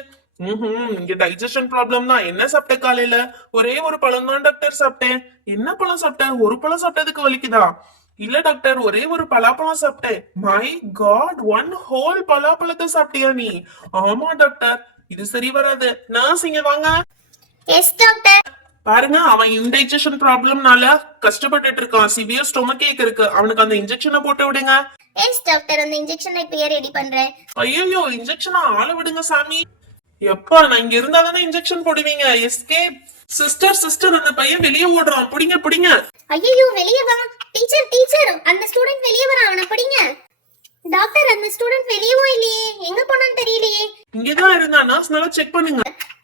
இங்க டைஜஷன் ப்ராப்ளம் தான். என்ன சாப்பிட்ட காலையில? ஒரே ஒரு பழம் தான் டாக்டர் சாப்பிட்டேன். என்ன பழம் சாப்பிட்டேன்? ஒரு பழம் சாப்பிட்டதுக்கு வலிக்குதா? இல்ல டாக்டர், ஒரே ஒரு பலாப்பழம் சாப்பிட்டேன். மை காட், ஒன் ஹோல் பலாப்பழத்தை சாப்பிட்டியா நீ? ஆமா டாக்டர், இது சரி வராது. நர்ஸ், இங்க வாங்க. Yes doctor. பாருங்க, அவன் இன்டைஜஷன் ப்ராப்ளம்னால கஷ்டப்பட்டுட்டு இருக்கான். சிவியர் ஸ்டொமக் ஏக் இருக்கு, அவனுக்கு அந்த இன்ஜெக்ஷனை போட்டு விடுங்க. எஸ் டாக்டர், அந்த இன்ஜெக்ஷனை இப்பயே ரெடி பண்றேன். ஐயோ, இன்ஜெக்ஷனா? ஆள விடுங்க சாமி. எப்பா, நான் இங்க இருந்தா தானே இன்ஜெக்ஷன் போடுவீங்க. எஸ்கேப். சிஸ்டர், அந்த பையன் வெளியே ஓடுறான், பிடிங்க பிடிங்க. ஐயோ, வெளியே வா. டீச்சர், அந்த ஸ்டூடெண்ட் வெளியே வரான், அவனை பிடிங்க. டாக்டர், அந்த ஸ்டூடெண்ட் வெளியவும் இல்லையே, எங்க போனான்னு தெரியலையே. இங்கதான் இருந்தா, நர்ஸ் நல்லா செக் பண்ணுங்க.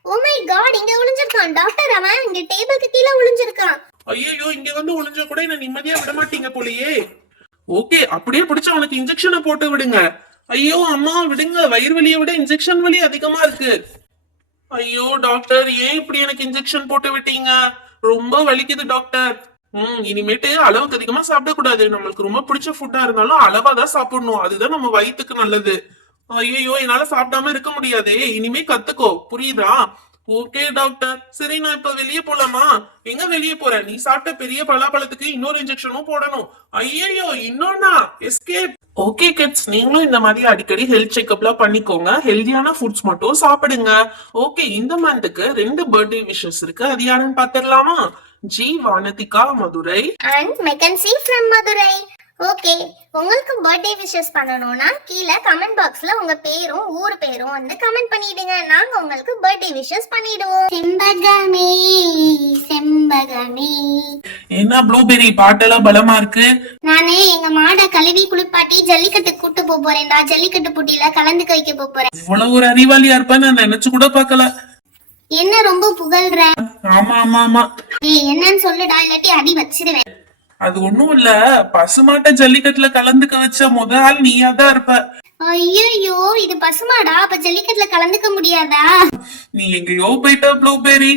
ஓ மை காட், இங்க ஒளிஞ்சிருக்கான் டாக்டர். அவன் இங்க டேபிளுக்கு கீழே ஒளிஞ்சிருக்கான். ஐயோ, இங்க வந்து ஒளிஞ்சா கூட என்ன நிம்மதியா விட மாட்டீங்க போலயே. ஓகே, அப்படியே பிடிச்ச அவனுக்கு இன்ஜெக்ஷனை போட்டு விடுங்க. ஐயோ அம்மா, விடுங்க, வயிறு வலியை விட இன்ஜெக்ஷன் வலி அதிகமா இருக்கு. ஐயோ டாக்டர், ஏன் இப்படி எனக்கு இன்ஜெக்ஷன் போட்டு விட்டீங்க? ரொம்ப வலிக்குது டாக்டர். இனிமேட்டு அளவுக்கு அதிகமா சாப்பிடக்கூடாது. நம்மளுக்கு ரொம்ப பிடிச்ச ஃபுட்டா இருந்தாலும் அளவா தான் சாப்பிடணும், அதுதான் நம்ம வயிற்றுக்கு நல்லது. ஐயோ, என்னால சாப்பிடாம இருக்க முடியாதே, இனிமே கத்துக்கோ, புரியுதா? Okay doctor. சரி, நான் இப்ப வெளியே போலாமா? எங்க வெளியே போற? நீ சாப்பிட்ட பெரிய பலாப்பழத்துக்கு இன்னொரு இன்ஜெக்ஷனும் போடணும். ஐயோ, இன்னொன்னா? எஸ்கேப். ஓகே கிட்ஸ், நீங்களும் இந்த மாதிரி அடிக்கடி ஹெல்த் செக்அப்லாம் பண்ணிக்கோங்க. ஹெல்தியான ஃபுட்ஸ் மட்டும் சாப்பிடுங்க. ஓகே, இந்த மந்த்துக்கு 2 பர்த்டே விஷஸ் இருக்கு, அது யாருன்னு பாத்திரலாமா? G Vanathika, Madurai, and Mackenzie from Madurai. Okay, உங்களுக்கு பர்த்டே விஷஸ் பண்ணணும்னா கீழே கமெண்ட் பாக்ஸ்ல உங்க பேரும் ஊர் பேரும் வந்து கமெண்ட் பண்ணிடுங்க. நாங்க உங்களுக்கு பர்த்டே விஷஸ் பண்ணிடுவோம். செம்பகமே செம்பகமே. என்ன ப்ளூபெர்ரி, பாட்டெல்லாம் பலமா இருக்கு. நானே எங்க மாடை கழுவி குளிப்பாட்டி ஜல்லிக்கட்டு கூட்டு போறேன்டா. ஜல்லிக்கட்டு போட்டியில கலந்துக்க வைக்க போறேன். இவ்வளவு ஒரு அறிவாளியா இருப்பேன்னு நான் நினைச்சு கூட பாக்கல. என்ன ரொம்ப புகழ்ற? ஆமா. என்னன்னு சொல்லுடா, இல்லாட்டி அடி வச்சிருவேன். அது ஒண்ணும் இல்ல, பசுமாட்ட ஜல்லிக்கட்டுல கலந்துக்க வச்ச முத ஆள் நீயா தான் இருப்ப. ஐயோ, இது பசுமாடா, அப்ப ஜல்லிக்கட்டுல கலந்துக்க முடியாதா? நீ எங்கயோ போயிட்ட ப்ளூபெர்ரி.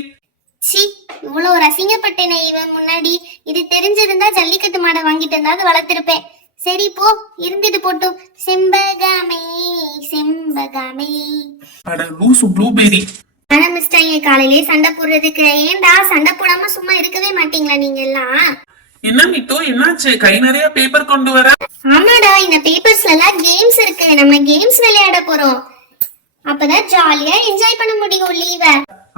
சி, இவ்வளவு ரசிங்கப்பட்டேனே இவன் முன்னாடி. இது தெரிஞ்சிருந்தா ஜல்லிக்கட்டு மாடை வாங்கிட்டு இருந்தாது வளர்த்திருப்பேன். சரி போ, இருந்துட்டு போட்டும். செம்பகமே செம்பகமே. அட லூசு ப்ளூபெர்ரி. ஆரம்பிச்சிட்டாங்க காலையிலே சண்டை போடுறதுக்கு. ஏன்டா சண்டை போடாம சும்மா இருக்கவே மாட்டீங்களா நீங்க எல்லாம்? என்ன மிட்டோ, என்னாச்சு? கை நிறைய பேப்பர் கொண்டு வர? ஆமாடா, இந்த பேப்பர்ஸ்ல எல்லாம் கேம்ஸ் இருக்கு. நம்ம கேம்ஸ் விளையாட போறோம். அப்பதான் ஜாலியா என்ஜாய் பண்ண முடியும் லீவ.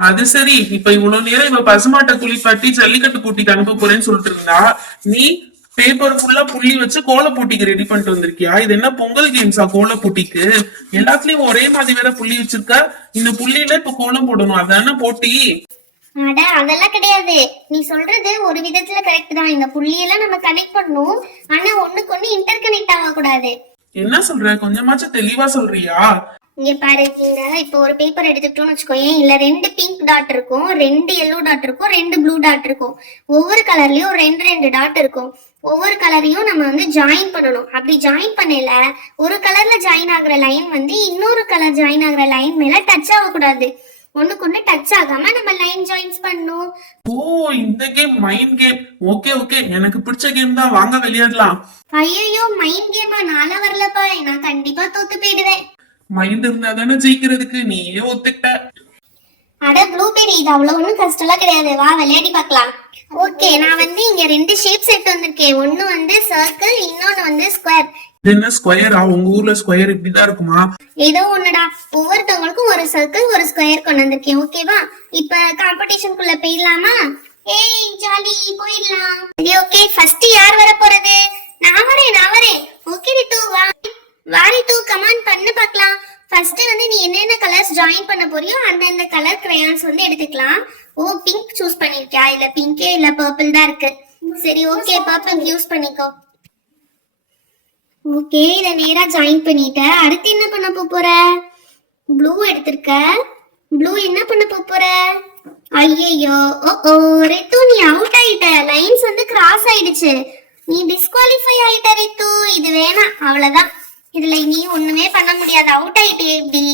அது சரி, இப்ப இவ்வளவு நேரம் இவ பசுமாட்டை குளிப்பாட்டி ஜல்லிக்கட்டு கூட்டிட்டு அனுப்ப போறேன்னு சொல்லிட்டு இருந்தா, நீ பேப்பர் ஃபுல்லா புள்ளி வச்சு கோல போட்டிக்கு ரெடி பண்ணிட்டு வந்திருக்கியா? இது என்ன பொங்கல் கேம்ஸா கோல போட்டிக்கு? எல்லாத்துலயும் ஒரே மாதிரி வேற புள்ளி வச்சிருக்க. இந்த புள்ளியில இப்ப கோலம் போடணும், அதான போட்டி? அட அதெல்லாம் கிடையாது. நீ சொல்றது ஒரு விதத்துல கரெக்ட் தான். இந்த புள்ளியெல்லாம் நம்ம கனெக்ட் பண்ணணும், ஆனா ஒண்ணுக்கு ஒண்ணு இன்டர் கனெக்ட் ஆக கூடாது. என்ன சொல்ற? கொஞ்சமாச்சும் தெளிவா சொல்றியா? இங்க பாரு, நீங்க இப்போ ஒரு பேப்பர் எடுத்துக்கிட்டோம்னு வச்சுக்கோயேன். இல்ல 2 பிங்க் டாட் இருக்கும், 2 எல்லோ டாட் இருக்கும், 2 ப்ளூ டாட் இருக்கும். ஒவ்வொரு கலர்லயும் 2 டாட் இருக்கும். ஒவ்வொரு கலரையும் நம்ம வந்து ஜாயின் பண்ணணும். அப்படி ஜாயின் பண்ணல ஒரு கலர்ல ஜாயின் ஆகுற லைன் வந்து இன்னொரு கலர் ஜாயின் ஆகுற லைன் மேல டச் ஆகக்கூடாது. ஒண்ணுக்கு ஒண்ணு டச் ஆகாம நம்ம லைன் ஜாயின்ஸ் பண்ணணும். ஓ, இந்த game mind game. Okay okay, எனக்கு பிடிச்ச கேம் தான், வாங்க விளையாடலாம். ஐயோ, மைண்ட் கேமா? நாளா வரலப்பா, நான் கண்டிப்பா தோத்து போயிடுவேன். மைண்ட் இருந்தா தானே ஜெயிக்கிறதுக்கு, நீயே ஒத்துக்கிட்ட. அட ப்ளூபெரி, இது அவ்வளவு ஒண்ணும் கஷ்டம்லாம் கிடையாது, வா விளையாடி பார்க்கலாம். ஓகே, நான் வந்து இங்க 2 ஷேப் செட் வந்திருக்கேன். ஒன்னு வந்து சர்க்கிள், இன்னொன்னு வந்து ஸ்கொயர். இது என்ன ஸ்கொயரா? உங்க ஊர்ல ஸ்கொயர் இப்படிதான் இருக்குமா? ஏதோ ஒண்ணுடா, ஒவ்வொருத்தவங்களுக்கும் ஒரு சர்க்கிள் ஒரு ஸ்கொயர் கொண்டு வந்திருக்கேன். ஓகேவா? இப்ப காம்படிஷனுக்குள்ள போயிடலாமா? ஏய் ஜாலி, போயிடலாம். சரி ஓகே, ஃபர்ஸ்ட் யார் வர போறது? நான் வரேன். ஓகே ரித்து, வா ரித்து, கமான் பண்ணு பார்க்கலாம். ஃபர்ஸ்ட் வந்து நீ என்னென்ன கலர்ஸ் ஜாயின் பண்ண போறியோ அந்த கலர் கிரையான்ஸ் வந்து எடுத்துக்கலாம். ஓ, பிங்க் சூஸ் பண்ணிருக்கியா? இல்ல பிங்கே இல்ல பர்பிள் தான் இருக்கு. சரி ஓகே, பர்பிள் யூஸ் பண்ணிக்கோ. ஓகே, இத நேரா ஜாயின் பண்ணிட்ட. அடுத்து என்ன பண்ண போற? ப்ளூ எடுத்திருக்க. ப்ளூ என்ன பண்ண போற? ஐயோ, ஓ ரித்து, நீ அவுட் ஆயிட்ட. லைன்ஸ் வந்து கிராஸ் ஆயிடுச்சு. நீ டிஸ்குவாலிஃபை ஆயிட்ட ரித்து. இது வேணாம், அவ்வளவுதான். இதுல நீ ஒண்ணுமே பண்ண முடியாது, அவுட் ஆயிட்டே இப்படி.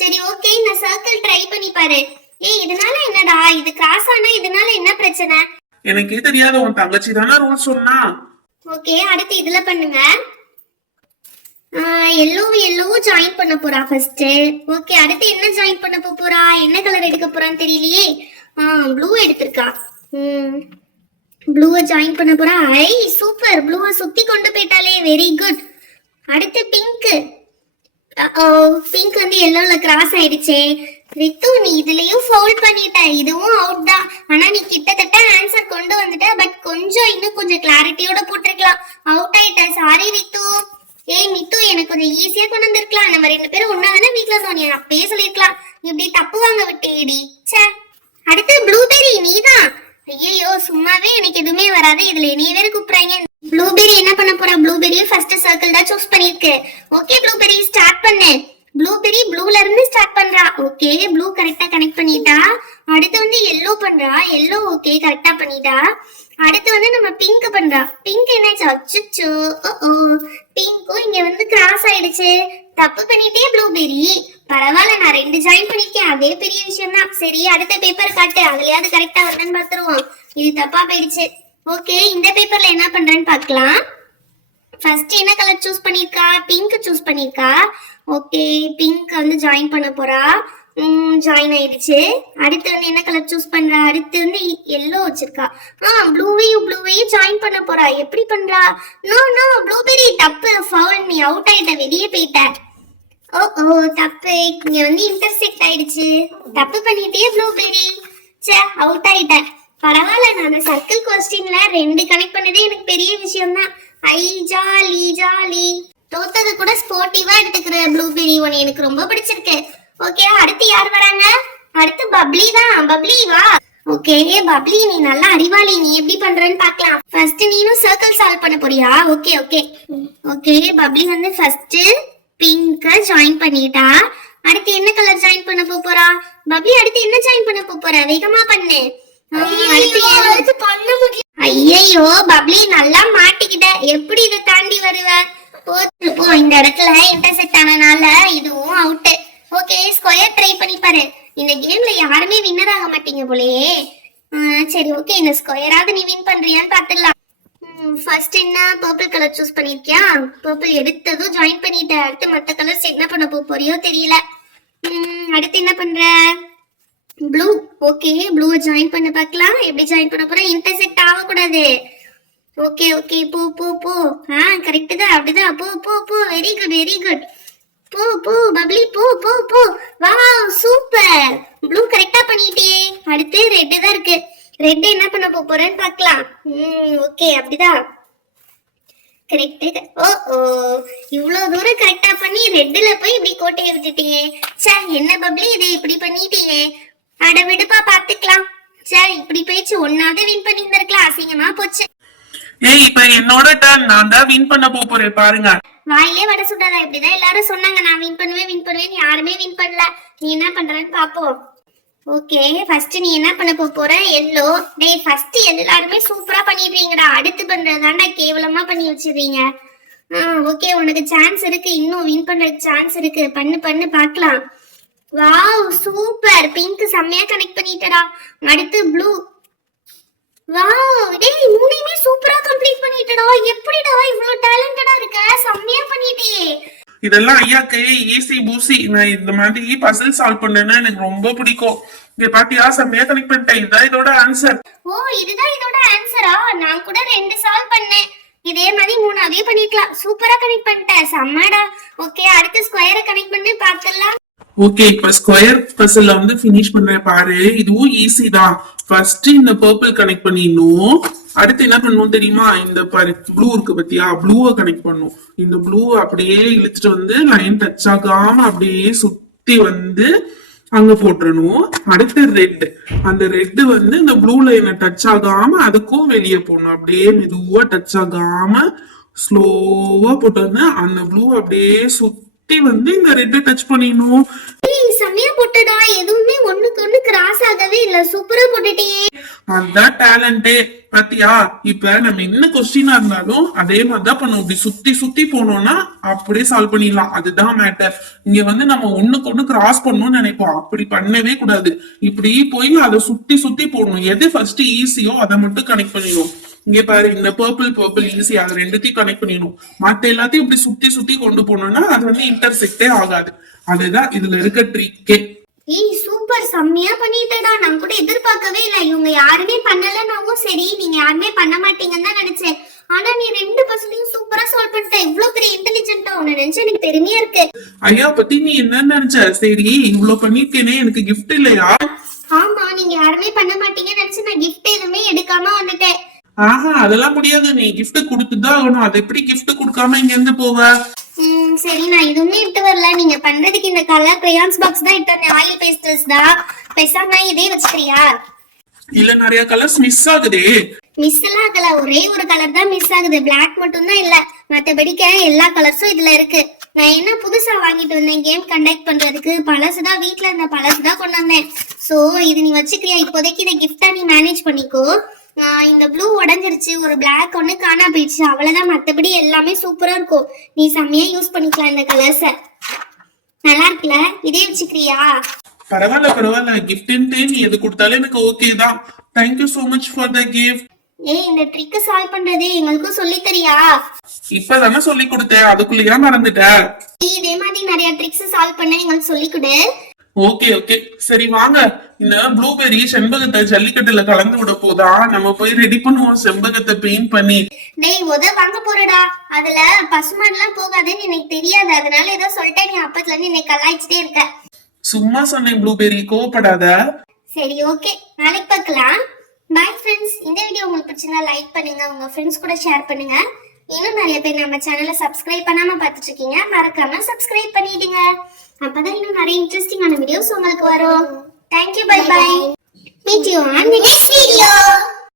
சரி ஓகே, இந்த சர்க்கிள் ட்ரை பண்ணி பாரு. ஏய், இதனால என்னடா? இது கிராஸ் ஆனா இதனால என்ன பிரச்சனை? எனக்கே தெரியாத, உன் தங்கச்சி தானே ரூல் சொன்னா. ஓகே, அடுத்து இதுல பண்ணுங்க. எல்லோவும் ஜாயின் பண்ண போறா ஃபர்ஸ்ட். ஓகே, அடுத்து என்ன ஜாயின் பண்ண போறா? என்ன கலர் எடுக்க போறான்னு தெரியலையே. ப்ளூ எடுத்திருக்கா. ப்ளூவை ஜாயின் பண்ண போறா. ஐ சூப்பர், ப்ளூவை சுத்தி கொண்டு போயிட்டாலே, வெரி குட். அடுத்து பிங்க். பிங்க் வந்து எல்லோல கிராஸ் ஆயிடுச்சே. ரித்து, நீ இதுலயும் ஃபவுல் பண்ணிட்ட. இதுவும் அவுட் தான். ஆனா நீ கிட்டத்தட்ட ஆன்சர் கொண்டு வந்துட்ட. பட் இன்னும் கொஞ்சம் கிளாரிட்டியோட போட்டிருக்கலாம். அவுட் ஆயிட்ட. சாரி ரித்து. ஏய் மித்து, எனக்கு கொஞ்சம் ஈஸியா கொண்டு வந்திருக்கலாம். நம்ம 2 பேரும் ஒன்னா தானே வீட்டுல சொன்னியா? அப்பயே சொல்லிருக்கலாம். இப்படி தப்பு வாங்க விட்டேடி. சே. அடுத்து ப்ளூபெரி, நீதான். ஐயோ, சும்மாவே எனக்கு எதுவுமே வராது, இதுல நீ வேற கூப்பிடுறாங்க. ப்ளூபெரி என்ன பண்ண போறா? ப்ளூபெரி ஃபர்ஸ்ட் சர்க்கிள் தான் சூஸ் பண்ணிருக்கு. ஓகே ப்ளூபெரி, ஸ்டார்ட் பண்ணு. ப்ளூபெரி ப்ளூல இருந்து ஸ்டார்ட் பண்றா. ஓகே, ப்ளூ கரெக்டா கனெக்ட் பண்ணிட்டா. அடுத்து வந்து எல்லோ பண்றா. எல்லோ ஓகே கரெக்டா பண்ணிட்டா. அடுத்து வந்து நம்ம பிங்க் பண்றா. பிங்க் என்னாச்சு? அச்சுச்சோ, ஓ பிங்க்கும் இங்க வந்து கிராஸ் ஆயிடுச்சு. தப்பு பண்ணிட்டே ப்ளூபெரி. பரவாயில்ல, நான் 2 ஜாயின் பண்ணிருக்கேன், அதே பெரிய விஷயம் தான். சரி, அடுத்த பேப்பர் காட்டு, அதுலயாவது கரெக்டா வருதுன்னு பாத்துருவோம். இது தப்பா போயிடுச்சு. ஓகே, இந்த பேப்பர்ல என்ன பண்றேன்னு பாக்கலாம். ஃபர்ஸ்ட் என்ன கலர் சூஸ் பண்ணிருக்கா? பிங்க் சூஸ் பண்ணிருக்கா. ஓகே, பிங்க் வந்து ஜாயின் பண்ண போறா. ஜாயின் ஆயிடுச்சு. அடுத்து வந்து என்ன கலர் சூஸ் பண்றா? அடுத்து வந்து எல்லோ வச்சிருக்கா. ப்ளூவையும் ஜாயின் பண்ண போறா. எப்படி பண்றா? நோ ப்ளூபெரி, தப்பு, ஃபவுல், நீ அவுட் ஆயிட்ட, வெளியே போயிட்ட. ஓ தப்பு, இங்க வந்து இன்டர்செக்ட் ஆயிடுச்சு. தப்பு பண்ணிட்டே ப்ளூபெரி. சே, அவுட் ஆயிட்ட. பரவாயில்ல, நான் சர்க்கிள் கொஸ்டின்ல 2 கனெக்ட் பண்ணதே எனக்கு பெரிய விஷயம் தான். ஐ ஜாலி. தோத்தது கூட ஸ்போர்ட்டிவா எடுத்துக்கிற ப்ளூபெரி, உன்னை எனக்கு ரொம்ப பிடிச்சிருக்கு. ஓகே, அடுத்து யார் வராங்க? அடுத்து பப்ளி தான். பப்ளி வா. ஓகே பப்ளி, நீ நல்லா அறிவாளி, நீ எப்படி பண்றன்னு பார்க்கலாம். ஃபர்ஸ்ட் நீனும் சர்க்கிள் சால்வ் பண்ண போறியா? ஓகே பப்ளி வந்து ஃபர்ஸ்ட் பிங்க் ஜாயின் பண்ணிட்டா. அடுத்து என்ன கலர் ஜாயின் பண்ண போறா? பப்ளி அடுத்து என்ன ஜாயின் பண்ண போறா? வேகமா பண்ணு. அடுத்து பண்ண முடியும். ஐயோ பப்ளி, நல்லா மாட்டிக்கிட்ட. எப்படி இதை தாண்டி வருவ? போ, இந்த இடத்துல இன்டர்செக்ட் ஆனனால இதுவும் அவுட். ஓகே, ஸ்கொயர் ட்ரை பண்ணி பாரு. இந்த கேம்ல யாருமே வின்னர் ஆக மாட்டீங்க போலயே. சரி ஓகே, இந்த ஸ்கொயராவது நீ வின் பண்றியான்னு பாத்துடலாம். ஃபர்ஸ்ட் என்ன பர்பிள் கலர் சூஸ் பண்ணிருக்கியா? பர்பிள் எடுத்ததும் ஜாயின் பண்ணிட்ட. அடுத்து மத்த கலர்ஸ் என்ன பண்ண போறியோ தெரியல. அடுத்து என்ன பண்ற? ப்ளூ. ஓகே, ப்ளூவை ஜாயின் பண்ண பார்க்கலாம். எப்படி ஜாயின் பண்ண போற? இன்டர்செக்ட் ஆகக்கூடாது. ஓகே போ. கரெக்ட் தான், அப்படிதான். போ, வெரி குட். போ பப்ளி, போ. Wow, super. ப்ளூ கரெக்டா பண்ணிட்டே. அடுத்து ரெட் தான் இருக்கு. ரெட் என்ன பண்ண போறேன்னு பார்க்கலாம். ஓகே, அப்படிதான். கரெக்ட். ஓ ஓ, இவ்வளவு தூரம் கரெக்டா பண்ணி ரெட்ல போய் இப்படி கோட்டையை விட்டுட்டீங்க. சே, என்ன பப்ளி இதை இப்படி பண்ணிட்டீங்க. அட விடுப்பா, பாத்துக்கலாம். சே, இப்படி போயிச்சு ஒன்னாவது வின் பண்ணி இருந்திருக்கலாம். அசிங்கமா போச்சு. ஏய், இப்ப என்னோட டர்ன். நான் தான் வின் பண்ண போறேன் பாருங்க. வாயிலே வட சுட்டாதா? இப்படிதான் எல்லாரும் சொன்னாங்க, நான் வின் பண்ணுவேன். யாருமே வின் பண்ணல. நீ என்ன பண்றன்னு பாப்போம். ஓகே, ஃபர்ஸ்ட் நீ என்ன பண்ண போற? எல்லோ. டேய், ஃபர்ஸ்ட் எல்லாருமே சூப்பரா பண்ணிடுறீங்கடா. அடுத்து பண்றதாண்டா கேவலமா பண்ணி வச்சிருக்கீங்க. ஓகே, உனக்கு சான்ஸ் இருக்கு, இன்னும் வின் பண்றதுக்கு சான்ஸ் இருக்கு. பண்ணு பார்க்கலாம். Wow, super. பிங்க் செம்மையா கனெக்ட் பண்ணிட்டடா. அடுத்து ப்ளூ. வாவ், டேய் மூணையுமே சூப்பரா கம்ப்ளீட் பண்ணிட்டடா. எப்படிடா இவ்ளோ டேலண்டடா இருக்க? செம்மையா பண்ணிட்டியே. இதெல்லாம் ஐயாக்கு ஈஸி பூசி. நான் இந்த மாதிரி பசில் சால்வ் பண்ணேன்னா எனக்கு ரொம்ப பிடிக்கும். இங்க பாத்தியா, செம்மையா கனெக்ட் பண்ணிட்டேன். இதுதான் இதோட ஆன்சர். ஓ, இதுதான் இதோட ஆன்சரா? நான் கூட 2 சால்வ் பண்ணேன். இதே மாதிரி 3ஆவே பண்ணிக்கலாம். சூப்பரா கனெக்ட் பண்ணிட்டேன். செம்மடா. ஓகே, அடுத்து ஸ்கொயரை கனெக்ட் பண்ணி பார்த்துடலாம். ஓகே, இப்ப ஸ்கொயர் பசில்ல வந்து ஃபினிஷ் பண்றேன் பாரு. இதுவும் ஈஸி தான். ஃபர்ஸ்ட் இந்த பர்பிள் கனெக்ட் பண்ணிடணும். அடுத்து என்ன பண்ணணும் தெரியுமா? இந்த பாரு, ப்ளூ இருக்கு பத்தியா, ப்ளூவை கனெக்ட் பண்ணும். இந்த ப்ளூ அப்படியே இழுத்துட்டு வந்து லைன் டச் ஆகாம அப்படியே சுத்தி வந்து அங்க போட்டுறணும். அடுத்து ரெட். அந்த ரெட் வந்து இந்த ப்ளூ லைனை டச் ஆகாம அதுக்கும் வெளியே போடணும். அப்படியே மெதுவா டச் ஆகாம ஸ்லோவா போட்டு வந்து அந்த ப்ளூ அப்படியே சுத்தி வந்து இந்த ரெட்டை டச் பண்ணிடணும். ஏய், செம்மையா போட்டடா. எதுவுமே ஒண்ணுக்கு ஒண்ணு கிராஸ் ஆகவே இல்ல. சூப்பரா போட்டுட்டியே. அதான் டேலண்டே. பாத்தியா, இப்ப நம்ம என்ன கொஸ்டினா இருந்தாலும் அதே மாதிரிதான் பண்ணுவோம். இப்படி சுத்தி சுத்தி போனோம்னா அப்படியே சால்வ் பண்ணிடலாம். அதுதான் மேட்டர். இங்க வந்து நம்ம ஒண்ணுக்கு ஒண்ணு கிராஸ் பண்ணணும்னு நினைப்போம். அப்படி பண்ணவே கூடாது. இப்படி போய் அதை சுத்தி சுத்தி போடணும். எது ஃபர்ஸ்ட் ஈஸியோ அதை மட்டும் கனெக்ட் பண்ணிடுவோம். இங்க பாரு, இந்த பர்பிள் ஈஸி. அது ரெண்டுத்தையும் கனெக்ட் பண்ணிடணும். மத்த எல்லாத்தையும் இப்படி சுத்தி சுத்தி கொண்டு போனோம்னா அது வந்து இன்டர்செக்டே ஆகாது. அதுதான் இதுல இருக்க ட்ரிக்கே. ஏய், சூப்பர். செம்மையா பண்ணிட்டடா. நான் கூட எதிர்பார்க்கவே இல்ல. இவங்க யாருமே பண்ணலனாவும் சரி, நீங்க யாருமே பண்ண மாட்டீங்கன்னு தான் நினைச்சேன். ஆனா நீ 2 பர்சன்டையும் சூப்பரா சால்வ் பண்ணிட்ட. இவ்வளவு பெரிய இன்டெலிஜென்ட்டா உன்னை நினைச்சு எனக்கு பெருமையா இருக்கு. ஐயா பத்தி நீ என்ன நினைச்ச? சரி, இவ்வளவு பண்ணிருக்கேனே, எனக்கு கிஃப்ட் இல்லையா? ஆமா, நீங்க யாருமே பண்ண மாட்டீங்கன்னு நினைச்சு நான் கிஃப்ட் எதுவுமே எடுக்காம வந்துட்டேன். ஆஹா, அதெல்லாம் முடியாது. நீ கிஃப்ட் கொடுத்துதான் ஆகணும். அது எப்படி கிஃப்ட் கொடுக்காம இங்க இருந்து போவ? சரி, நான் எதுவுமே இட்டு வரல. நீங்க பண்றதுக்கு இந்த கலர் கிரையான்ஸ் பாக்ஸ் தான் இட்டு வந்தேன். ஆயில் பேஸ்டல்ஸ் தான். பேசாம இதே வச்சுக்கிறியா? இல்ல, நிறைய கலர்ஸ் மிஸ் ஆகுதே. மிஸ் எல்லாம் ஆகல. ஒரே ஒரு கலர் தான் மிஸ் ஆகுது. பிளாக் மட்டும் தான் இல்ல. மத்தபடிக்க எல்லா கலர்ஸும் இதுல இருக்கு. நான் என்ன புதுசா வாங்கிட்டு வந்தேன் கேம் கண்டக்ட் பண்றதுக்கு? பழசுதான், வீட்டுல இருந்த பழசுதான் கொண்டு வந்தேன். சோ இது நீ வச்சுக்கிறியா? இப்போதைக்கு இதை கிஃப்டா நீ மேனேஜ் பண்ணிக்கோ. இந்த ப்ளூ உடஞ்சிருச்சு, ஒரு பிளாக் ஒண்ணு காணா போயிடுச்சு, அவ்வளவுதான். மத்தபடி எல்லாமே சூப்பரா இருக்கும். நீ செம்மையா யூஸ் பண்ணிக்கலாம் இந்த கலர்ஸ. நல்லா இருக்குல்ல? இதே வச்சுக்கிறியா? பரவாயில்ல. கிஃப்ட்ன்ட்டு நீ எது கொடுத்தாலும் எனக்கு ஓகே தான். Thank you so much for the gift. ஏய், இந்த ட்ரிக் சால்வ் பண்றது எங்களுக்கும் சொல்லி தரியா? இப்பதானே சொல்லி கொடுத்தேன், அதுக்குள்ளேயா மறந்துட்ட? இதே மாதிரி நிறைய ட்ரிக்ஸ் சால்வ் பண்ண எங்களுக்கு சொல்லி கொடு. ஓகே, சரி வாங்க. இந்த ப்ளூபெர்ரி செண்பகத்தை ஜல்லிக்கட்டுல கலந்து விட போதா, நம்ம போய் ரெடி பண்ணுவோம் செண்பகத்தை பெயிண்ட் பண்ணி. டேய், வாங்க போறடா. அதுல பசுமாடுலாம் போகாதுன்னு எனக்கு தெரியாது. அதனால ஏதோ சொல்லிட்டேன். நீ அப்பத்துல இருந்து என்னை கலாய்ச்சிட்டே இருக்க. சும்மா சொன்னேன் ப்ளூபெர்ரி, கோவப்படாத. சரி, ஓகே, நாளைக்கு பார்க்கலாம். Bye friends. இந்த வீடியோ உங்களுக்கு பிடிச்சிருந்தா லைக் பண்ணுங்க, உங்க ஃப்ரெண்ட்ஸ் கூட ஷேர் பண்ணுங்க. இன்னும் நிறைய பேர் நம்ம சேனலை சப்ஸ்கிரைப் பண்ணாம பார்த்துட்டு இருக்கீங்க. மறக்காம சப்ஸ்கிரைப் பண்ணிடுங்க. அப்பதான் இன்னும் நிறைய இன்ட்ரெஸ்டிங்கான வீடியோஸ் உங்களுக்கு வரும். Thank you, bye. Meet you on the next video.